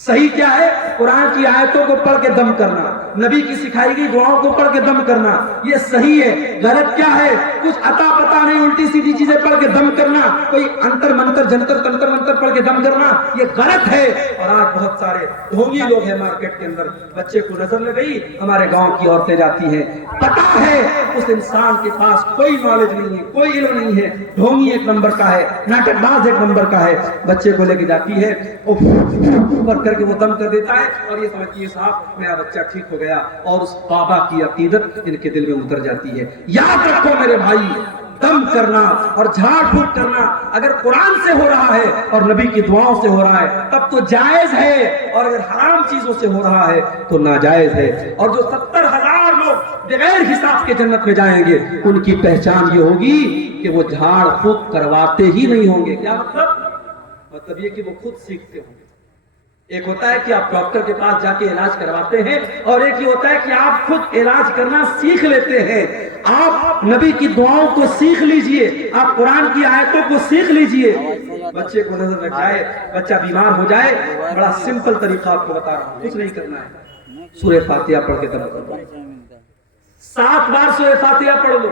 صحیح کیا ہے؟ قرآن کی آیتوں کو پڑھ کے دم کرنا. نبی کی سکھائی گئی دعاؤں کو پڑھ کے دم کرنا یہ صحیح ہے. غلط کیا ہے؟ کچھ عطا پتا نہیں الٹی سیدھی چیزیں پڑھ کے دم کرنا, کوئی انتر منتر جنتر تنتر منتر پڑھ کے دم کرنا, یہ غلط ہے. اور آج بہت سارے ڈھونگی لوگ ہیں مارکیٹ کے اندر, بچے کو نظر لگ گئی, ہمارے گاؤں کی عورتیں جاتی ہیں, پتا ہے اس انسان کے پاس کوئی نالج نہیں ہے, کوئی علم نہیں ہے, ڈھونگی ایک نمبر کا ہے, ناٹک باز ایک نمبر کا ہے, بچے کو لے کے جاتی ہے اوپر کر کے وہ دم کر دیتا ہے اور یہ سمجھتی ہے صاحب میرا بچہ ٹھیک ہو گیا, اور اس بابا کی عقیدت ان کے دل میں اتر جاتی ہے. یاد رکھو میرے بھائی, دم کرنا اور جھاڑ پھونک کرنا اگر قرآن سے ہو رہا ہے اور نبی کی دعاؤں سے ہو رہا ہے تب تو جائز ہے, اور اگر حرام چیزوں سے ہو رہا ہے تو ناجائز ہے. اور جو 70,000 لوگ بغیر حساب کے جنت میں جائیں گے ان کی پہچان یہ ہوگی کہ وہ جھاڑ پھونک کرواتے ہی نہیں ہوں گے. کیا مطلب یہ کہ وہ خود سیکھتے ہوں گے. ایک ہوتا ہے کہ آپ ڈاکٹر کے پاس جا کے علاج کرواتے ہیں, اور ایک یہ ہوتا ہے کہ آپ خود علاج کرنا سیکھ لیتے ہیں. آپ نبی کی دعاؤں کو سیکھ لیجئے, آپ قرآن کی آیتوں کو سیکھ لیجئے. بچے کو نظر لگ جائے, بچہ بیمار ہو جائے, بڑا سمپل طریقہ آپ کو بتا رہا ہوں, کچھ نہیں کرنا ہے, سورہ فاتحہ پڑھ کے دم کرو. 7 بار سورہ فاتحہ پڑھ لو.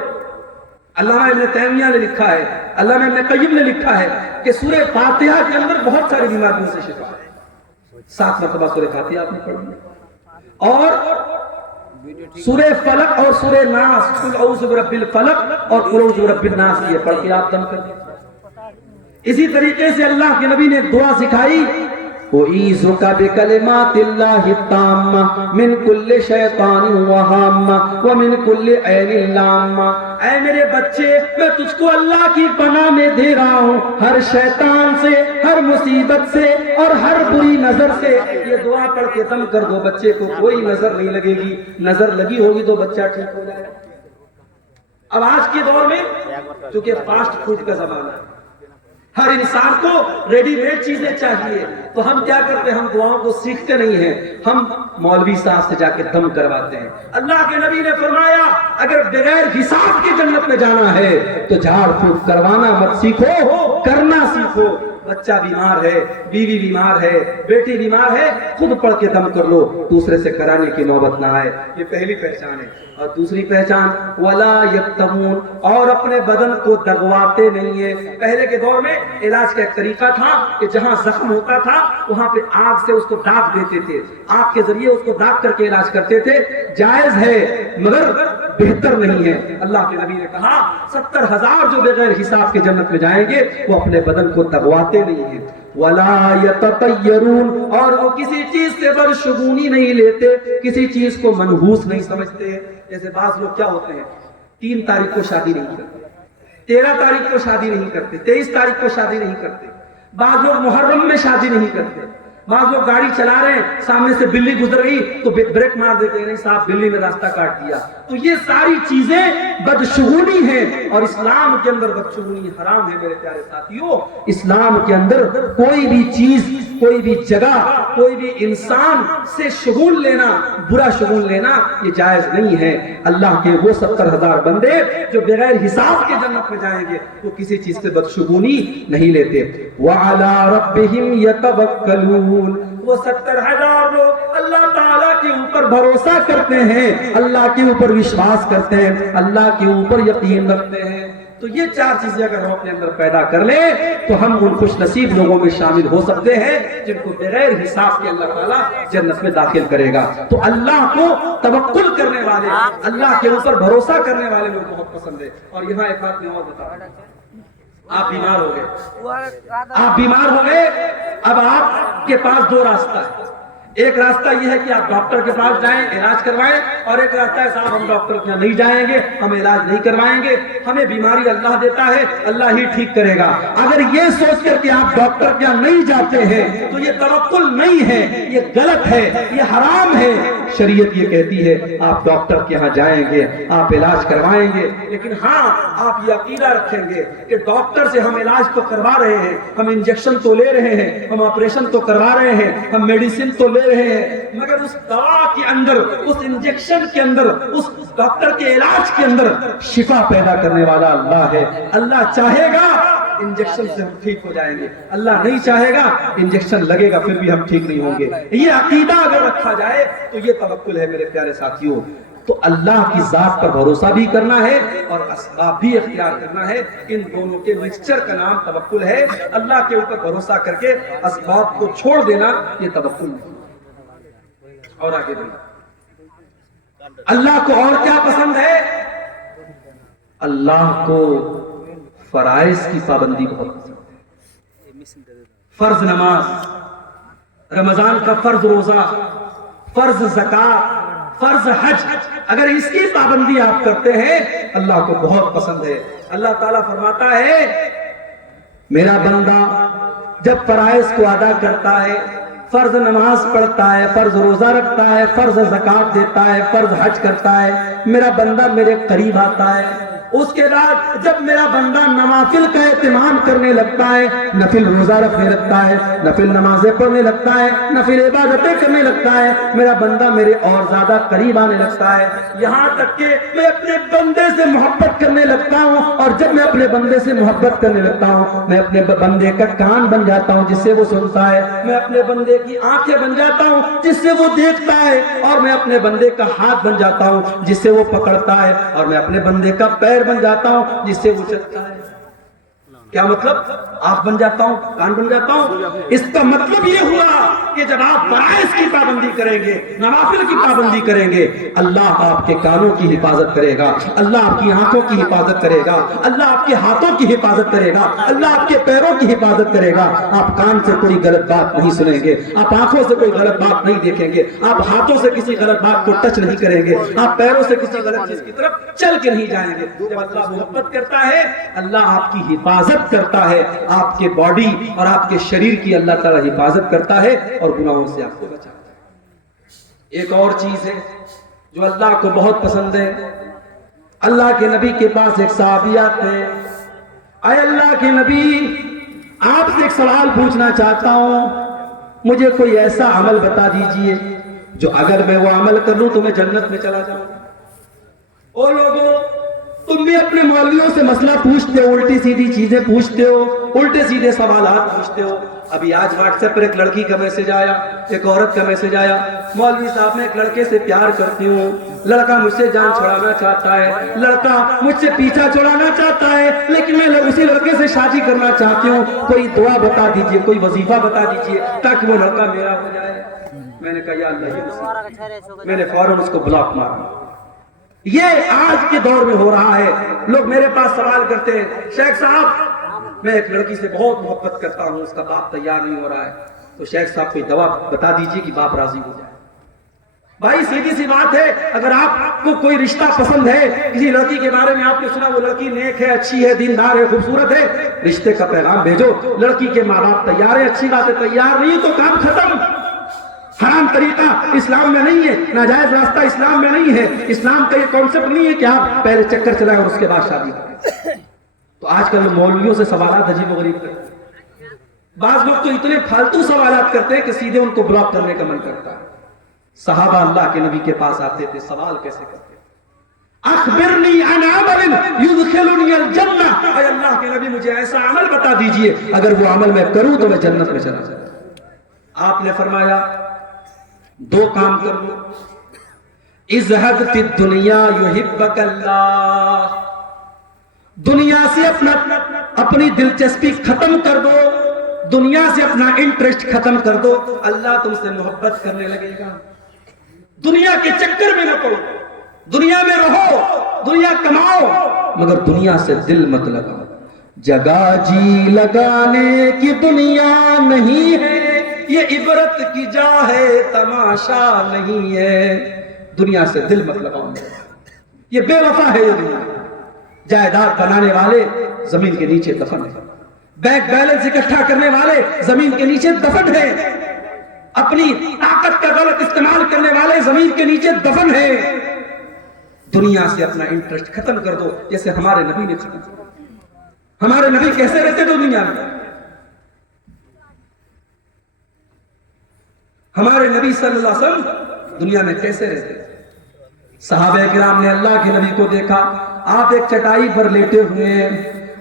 علامہ ابن تیمیہ نے لکھا ہے, علامہ ابن قیم نے لکھا ہے کہ سورہ فاتحہ کے اندر بہت ساری بیماریوں سے شفا ہے. 7 مرتبہ سورہ فاتحہ آپ نے پڑھی, اور سورہ فلق اور سورہ ناس, قل اعوذ برب الفلق اور قل اعوذ برب الناس, یہ پڑھ کے آپ دم کر دیں. اسی طریقے سے اللہ کے نبی نے دعا سکھائی, اعوذ بکلمات اللہ التامہ من کل شیطان وہامہ ومن کل عین لامہ. اے میرے بچے, میں تجھ کو اللہ کی پناہ میں دے رہا ہوں ہر شیطان سے, ہر مصیبت سے اور ہر بری نظر سے. یہ دعا پڑھ کے دم کر دو, بچے کو کوئی نظر نہیں لگے گی, نظر لگی ہوگی تو بچہ ٹھیک ہو جائے گا. اب آج کے دور میں چونکہ فاسٹ فوڈ کا زمانہ ہے, ہر انسان کو ریڈی میڈ چیزیں چاہیے, تو ہم کیا کرتے ہیں, ہم دعاؤں کو سیکھتے نہیں ہیں, ہم مولوی صاحب سے جا کے دم کرواتے ہیں. اللہ کے نبی نے فرمایا اگر بغیر حساب کے جنت میں جانا ہے تو جھاڑ پھونک کروانا مت سیکھو, کرنا سیکھو. بچہ بیمار ہے, بیوی بیمار ہے, بیٹی بیمار ہے, خود پڑھ کے دم کر لو, دوسرے سے کرانے کی نوبت نہ آئے. یہ پہلی پہچان ہے. اور دوسری پہچان ولا یکتمون, اور اپنے بدن کو دغواتے نہیں ہے. پہلے کے دور میں علاج کا ایک طریقہ تھا کہ جہاں زخم ہوتا تھا وہاں پہ آگ سے اس کو داغ دیتے تھے, آگ کے ذریعے اس کو داغ کر کے علاج کرتے تھے. جائز ہے مگر بہتر نہیں ہے. اللہ کے نبی نے کہا 70,000 جو بغیر حساب کے جنت میں جائیں گے وہ اپنے بدن کو دغواتے نہیں ہیں. ولا یتطیرون, اور وہ کسی چیز سے بدشگونی نہیں لیتے, کسی چیز کو منحوس نہیں سمجھتے. جیسے بعض لوگ کیا ہوتے ہیں, 3 تاریخ کو شادی نہیں کرتے, 13 تاریخ کو شادی نہیں کرتے, 23 تاریخ کو شادی نہیں کرتے. بعض لوگ محرم میں شادی نہیں کرتے. بعض لوگ گاڑی چلا رہے ہیں, سامنے سے بلی گزر گئی تو بریک مار دیتے ہیں, نہیں صاحب بلی نے راستہ کاٹ دیا. تو یہ ساری چیزیں بدشگونی ہیں, اور اسلام کے اندر بدشگونی حرام ہے. میرے پیارے ساتھیوں, اسلام کے اندر کوئی بھی چیز, کوئی بھی جگہ, کوئی بھی انسان سے شگون لینا, برا شگون لینا یہ جائز نہیں ہے. اللہ کے وہ 70,000 بندے جو بغیر حساب کے جنت میں جائیں گے وہ کسی چیز سے بدشگونی نہیں لیتے. وَعَلَىٰ رَبِّهِمْ يَتَوَكَّلُونَ, وہ 70,000 لوگ اللہ تعالیٰ کے اوپر بھروسہ کرتے ہیں, اللہ کے اوپر وشواس کرتے ہیں, اللہ کے اوپر یقین رکھتے ہیں. تو یہ 4 چیزیں اگر ہم اپنے اندر پیدا کر لیں تو ہم ان خوش نصیب لوگوں میں شامل ہو سکتے ہیں جن کو بغیر حساب کے اللہ تعالیٰ جنت میں داخل کرے گا. تو اللہ کو توکل کرنے والے, اللہ کے اوپر بھروسہ کرنے والے لوگ بہت پسند ہے. اور یہاں ایک بات میں اور بتا رہا ہوں, آپ بیمار ہو گئے, اب آپ کے پاس 2 راستہ ہے. ایک راستہ یہ ہے کہ آپ ڈاکٹر کے پاس جائیں, علاج کروائیں, اور ایک راستہ ہے صاحب ہم ڈاکٹر کے یہاں نہیں جائیں گے, ہم علاج نہیں کروائیں گے, ہمیں بیماری اللہ دیتا ہے, اللہ ہی ٹھیک کرے گا. اگر یہ سوچ کر کہ آپ ڈاکٹر کے یہاں نہیں جاتے ہیں تو یہ توکل نہیں ہے, یہ غلط ہے, یہ حرام ہے. شریعت یہ کہتی ہے آپ ڈاکٹر کے یہاں جائیں گے, آپ علاج کروائیں گے, لیکن ہاں آپ یہ عقیدہ رکھیں گے کہ ڈاکٹر سے ہم علاج تو کروا رہے ہیں, ہم انجیکشن تو لے رہے ہیں, ہم آپریشن تو کروا رہے ہیں, ہم میڈیسن تو لے رہے ہیں, مگر اس دوا کے اندر, اس انجیکشن کے اندر, اس ڈاکٹر کے علاج کے اندر شفا پیدا کرنے والا اللہ ہے. اللہ چاہے گا انجیکشن سے ہم ٹھیک ہو جائیں گے. اللہ نہیں چاہے گا انجیکشن لگے گا پھر بھی ہم ٹھیک نہیں ہوں گے. یہ عقیدہ اگر رکھا جائے تو یہ توکل ہے میرے پیارے ساتھیوں. تو اللہ کی ذات پر بھروسہ بھی کرنا ہے اور اسباب بھی اختیار کرنا ہے. ان دونوں کے مکسچر کا نام توکل ہے. اللہ کے اوپر بھروسہ کر کے اسباب کو چھوڑ دینا یہ توکل نہیں. اور آگے بڑھیں. اللہ کو اور کیا پسند ہے؟ اللہ کو فرائض کی پابندی بہت پسند ہے. فرض نماز، رمضان کا فرض روزہ، فرض زکات، فرض حج، اگر اس کی پابندی آپ کرتے ہیں اللہ کو بہت پسند ہے. اللہ تعالیٰ فرماتا ہے میرا بندہ جب فرائض کو ادا کرتا ہے، فرض نماز پڑھتا ہے، فرض روزہ رکھتا ہے، فرض زکات دیتا ہے، فرض حج کرتا ہے، میرا بندہ میرے قریب آتا ہے. اس کے بعد جب میرا بندہ نوافل کا اہتمام کرنے لگتا ہے، نفل روزہ رکھنے لگتا ہے، نفل نمازیں پڑھنے لگتا ہے، نفل عبادتیں کرنے لگتا ہے، میرا بندہ میرے اور زیادہ قریب آنے لگتا ہے. یہاں تک کہ میں اپنے بندے سے محبت کرنے لگتا ہوں، اور جب میں اپنے بندے سے محبت کرنے لگتا ہوں میں اپنے بندے کا کان بن جاتا ہوں جس سے وہ سنتا ہے، میں اپنے بندے کی آنکھیں بن جاتا ہوں جس سے وہ دیکھتا ہے، اور میں اپنے بندے کا ہاتھ بن جاتا ہوں جس سے وہ پکڑتا ہے، اور میں اپنے بندے کا پیر بن جاتا ہوں جس سے وہ چلتا ہے. کیا مطلب؟ آنکھ بن جاتا ہوں، کان بن جاتا ہوں. اس کا مطلب یہ ہوا کہ جب آپ فرائض کی پابندی کریں گے، نوافل کی پابندی کریں گے، اللہ آپ کے کانوں کی حفاظت کرے گا، اللہ آپ کی آنکھوں کی حفاظت کرے گا، اللہ آپ کے ہاتھوں کی حفاظت کرے گا، اللہ آپ کے پیروں کی حفاظت کرے گا. آپ کان سے کوئی غلط بات نہیں سنیں گے، آپ آنکھوں سے کوئی غلط بات نہیں دیکھیں گے، آپ ہاتھوں سے کسی غلط بات کو ٹچ نہیں کریں گے، آپ پیروں سے کسی غلط چیز کی طرف چل کے نہیں جائیں گے. جب اللہ محبت کرتا ہے اللہ آپ کی حفاظت کرتا ہے، آپ کے باڈی اور آپ کے شریر کی اللہ تعالیٰ حفاظت کرتا ہے اور گناہوں سے آپ کو بچاتا ہے. ایک اور چیز ہے جو اللہ کو بہت پسند ہے. اللہ کے نبی کے پاس ایک صحابی آتے ہیں، اے اللہ کے نبی آپ سے ایک سوال پوچھنا چاہتا ہوں، مجھے کوئی ایسا عمل بتا دیجئے جو اگر میں وہ عمل کر لوں تو میں جنت میں چلا جاؤں. او لوگوں، تم بھی اپنے مولویوں سے مسئلہ پوچھتے ہو، الٹی سیدھی چیزیں پوچھتے ہو، الٹے سیدھے سوالات پوچھتے ہو. ابھی آج واٹس ایپ پر ایک لڑکی کا میسج آیا، ایک عورت کا میسج آیا، مولوی صاحب میں ایک لڑکے سے پیار کرتی ہوں، لڑکا مجھ سے جان چھڑانا چاہتا ہے، لڑکا مجھ سے پیچھا چھڑانا چاہتا ہے، لیکن میں اسی لڑکے سے شادی کرنا چاہتی ہوں، کوئی دعا بتا دیجئے، کوئی وظیفہ بتا دیجئے تاکہ وہ لڑکا میرا ہو جائے. میں نے کہا یا اللہ یہ مصیبت. میں نے فوراً اس کو بلاک مارا. یہ آج کے دور میں ہو رہا ہے. لوگ میرے پاس سوال کرتے ہیں، شیخ صاحب میں ایک لڑکی سے بہت محبت کرتا ہوں، اس کا باپ تیار نہیں ہو رہا ہے، تو شیخ صاحب کوئی دوا بتا دیجئے کہ باپ راضی ہو جائے. بھائی سیدھی سی بات ہے، اگر آپ کو کوئی رشتہ پسند ہے، کسی لڑکی کے بارے میں آپ نے سنا وہ لڑکی نیک ہے، اچھی ہے، دیندار ہے، خوبصورت ہے، رشتے کا پیغام بھیجو. لڑکی کے ماں باپ تیار ہے، اچھی بات ہے، تیار نہیں تو کام ختم. حرام طریقہ اسلام میں نہیں ہے، ناجائز راستہ اسلام میں نہیں ہے. اسلام کا یہ کانسیپٹ نہیں ہے کہ آپ پہلے چکر چلائیں اور اس کے بعد شادی کریں. تو آج کل مولویوں سے سوالات عجیب و غریب کرتے ہیں. بعض لوگ تو اتنے فالتو سوالات کرتے ہیں کہ سیدھے ان کو بلاک کرنے کا من کرتا ہے. صحابہ اللہ کے نبی کے پاس آتے تھے، سوال کیسے کرتے؟ اخبرنی عن عمل یدخلنی الجنہ، اے اللہ کے نبی مجھے ایسا عمل بتا دیجئے اگر وہ عمل میں کروں تو میں جنت میں چلا جاؤں. آپ نے فرمایا دو کام کر لو، ازہد فی الدنیا یحبک اللہ، دنیا سے اپنی دلچسپی ختم کر دو، دنیا سے اپنا انٹرسٹ ختم کر دو، اللہ تم سے محبت کرنے لگے گا. دنیا کے چکر میں نہ پڑو، دنیا میں رہو، دنیا کماؤ، مگر دنیا سے دل مت لگاؤ. جگہ جی لگانے کی دنیا نہیں ہے، یہ عبرت کی جا ہے، تماشا نہیں ہے. دنیا سے دل مت لگاؤ، یہ بے وفا ہے. یہ دنیا جائیداد بنانے والے زمین کے نیچے دفن ہے، بینک بیلنس اکٹھا کرنے والے زمین کے نیچے دفن ہے، اپنی طاقت کا غلط استعمال کرنے والے زمین کے نیچے دفن ہے. دنیا سے اپنا انٹرسٹ ختم کر دو، جیسے ہمارے نبی نے ختم کیا. ہمارے نبی کیسے رہتے تھے دنیا میں؟ ہمارے نبی صلی اللہ علیہ وسلم دنیا میں کیسے رہتے تھے؟ صحابہ کرام نے اللہ کے نبی کو دیکھا، آپ ایک چٹائی پر لیٹے ہوئے ہیں،